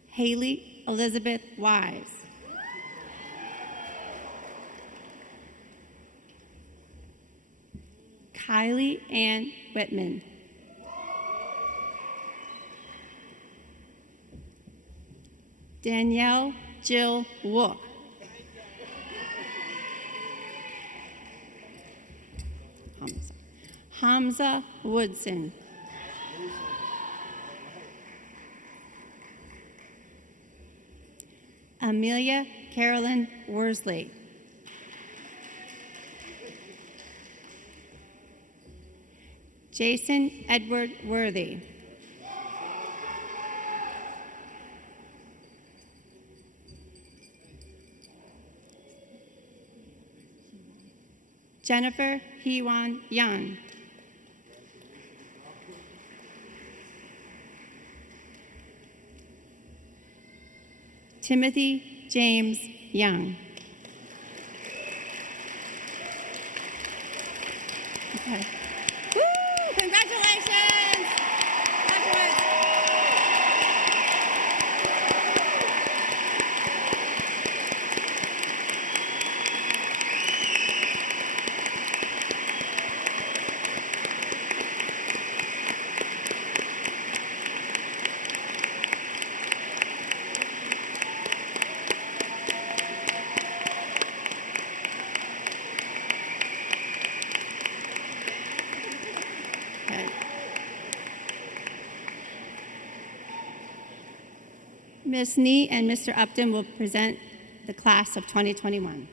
Haley Elizabeth Wise. Kylie Ann Whitman. Danielle Jill Wolf. Hamza Woodson. Amelia Carolyn Worsley. Jason Edward Worthy. Jennifer Hewan Young. Timothy James Young. Okay. Woo! Congratulations! Graduates. Okay. Ms. Nee and Mr. Upton will present the class of 2021.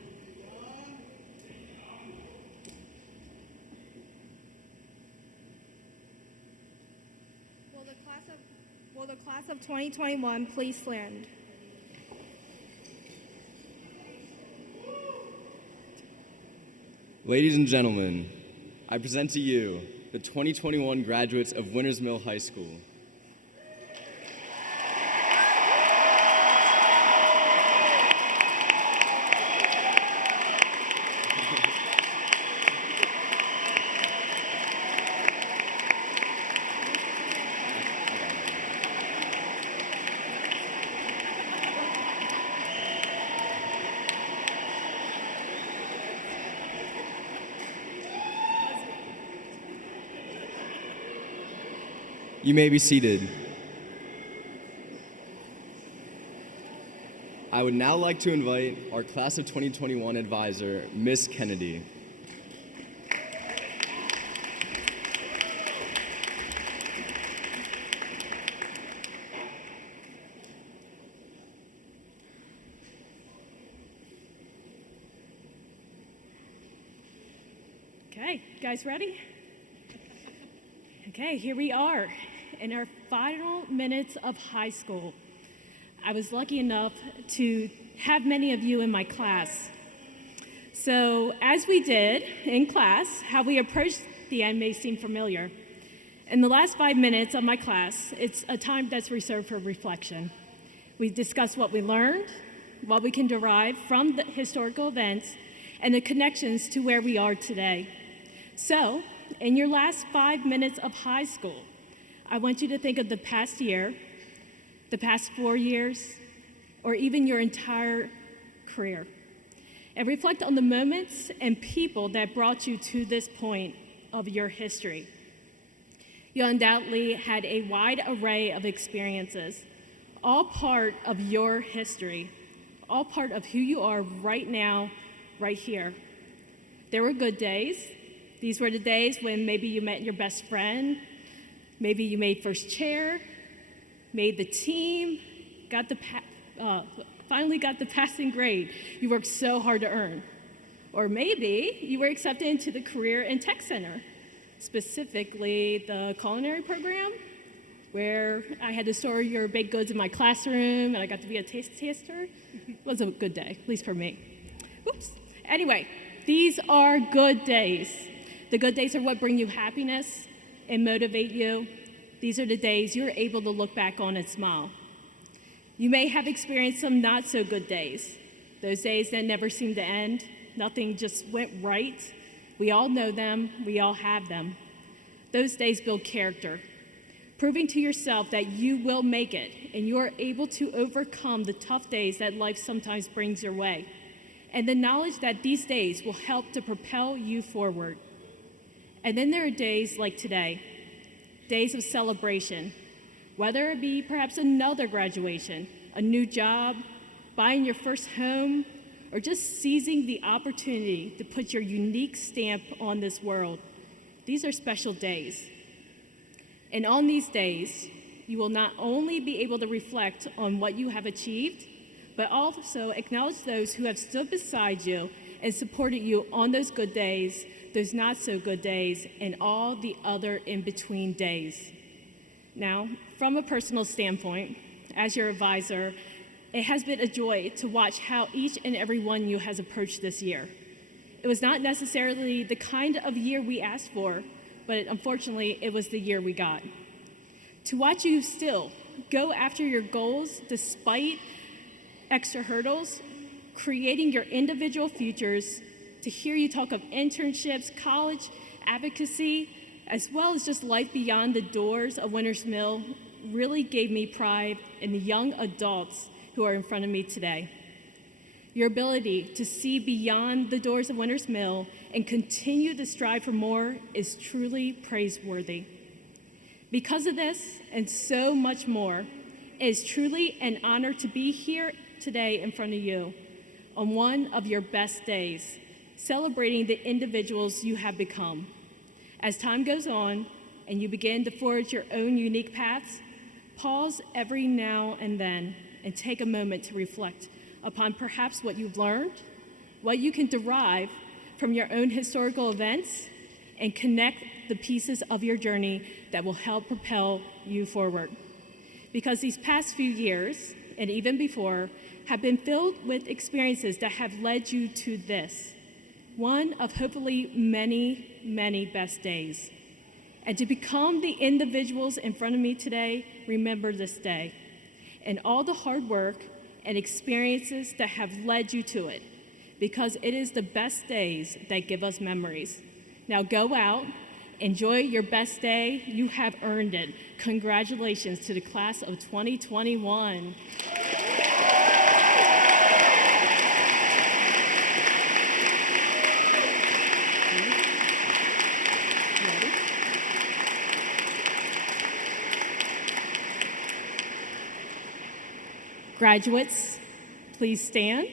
Will the class of 2021 please stand? Ladies and gentlemen, I present to you the 2021 graduates of Winters Mill High School. You may be seated. I would now like to invite our class of 2021 advisor, Miss Kennedy. Okay, you guys ready? Okay, here we are in our final minutes of high school. I was lucky enough to have many of you in my class. So as we did in class, how we approached the end may seem familiar. In the last 5 minutes of my class, it's a time that's reserved for reflection. We discuss what we learned, what we can derive from the historical events, and the connections to where we are today. So, in your last 5 minutes of high school, I want you to think of the past year, the past 4 years, or even your entire career, and reflect on the moments and people that brought you to this point of your history. You undoubtedly had a wide array of experiences, all part of your history, all part of who you are right now, right here. There were good days. These were the days when maybe you met your best friend, maybe you made first chair, made the team, finally got the passing grade you worked so hard to earn. Or maybe you were accepted into the Career and Tech Center, specifically the culinary program, where I had to store your baked goods in my classroom and I got to be a taste taster. It was a good day, at least for me. Oops. Anyway, these are good days. The good days are what bring you happiness and motivate you. These are the days you're able to look back on and smile. You may have experienced some not so good days, those days that never seem to end. Nothing just went right. We all know them, we all have them. Those days build character, proving to yourself that you will make it and you are able to overcome the tough days that life sometimes brings your way. And the knowledge that these days will help to propel you forward. And then there are days like today, days of celebration, whether it be perhaps another graduation, a new job, buying your first home, or just seizing the opportunity to put your unique stamp on this world. These are special days. And on these days, you will not only be able to reflect on what you have achieved, but also acknowledge those who have stood beside you and supported you on those good days, those not so good days, and all the other in-between days. Now, from a personal standpoint, as your advisor, it has been a joy to watch how each and every one of you has approached this year. It was not necessarily the kind of year we asked for, but unfortunately, it was the year we got. To watch you still go after your goals despite extra hurdles, creating your individual futures, to hear you talk of internships, college, advocacy, as well as just life beyond the doors of Winters Mill really gave me pride in the young adults who are in front of me today. Your ability to see beyond the doors of Winters Mill and continue to strive for more is truly praiseworthy. Because of this and so much more, it is truly an honor to be here today in front of you on one of your best days, celebrating the individuals you have become. As time goes on and you begin to forge your own unique paths, pause every now and then and take a moment to reflect upon perhaps what you've learned, what you can derive from your own historical events, and connect the pieces of your journey that will help propel you forward. Because these past few years, and even before, have been filled with experiences that have led you to this, one of hopefully many, many best days. And to become the individuals in front of me today, remember this day and all the hard work and experiences that have led you to it, because it is the best days that give us memories. Now go out, enjoy your best day. You have earned it. Congratulations to the class of 2021. Graduates, please stand.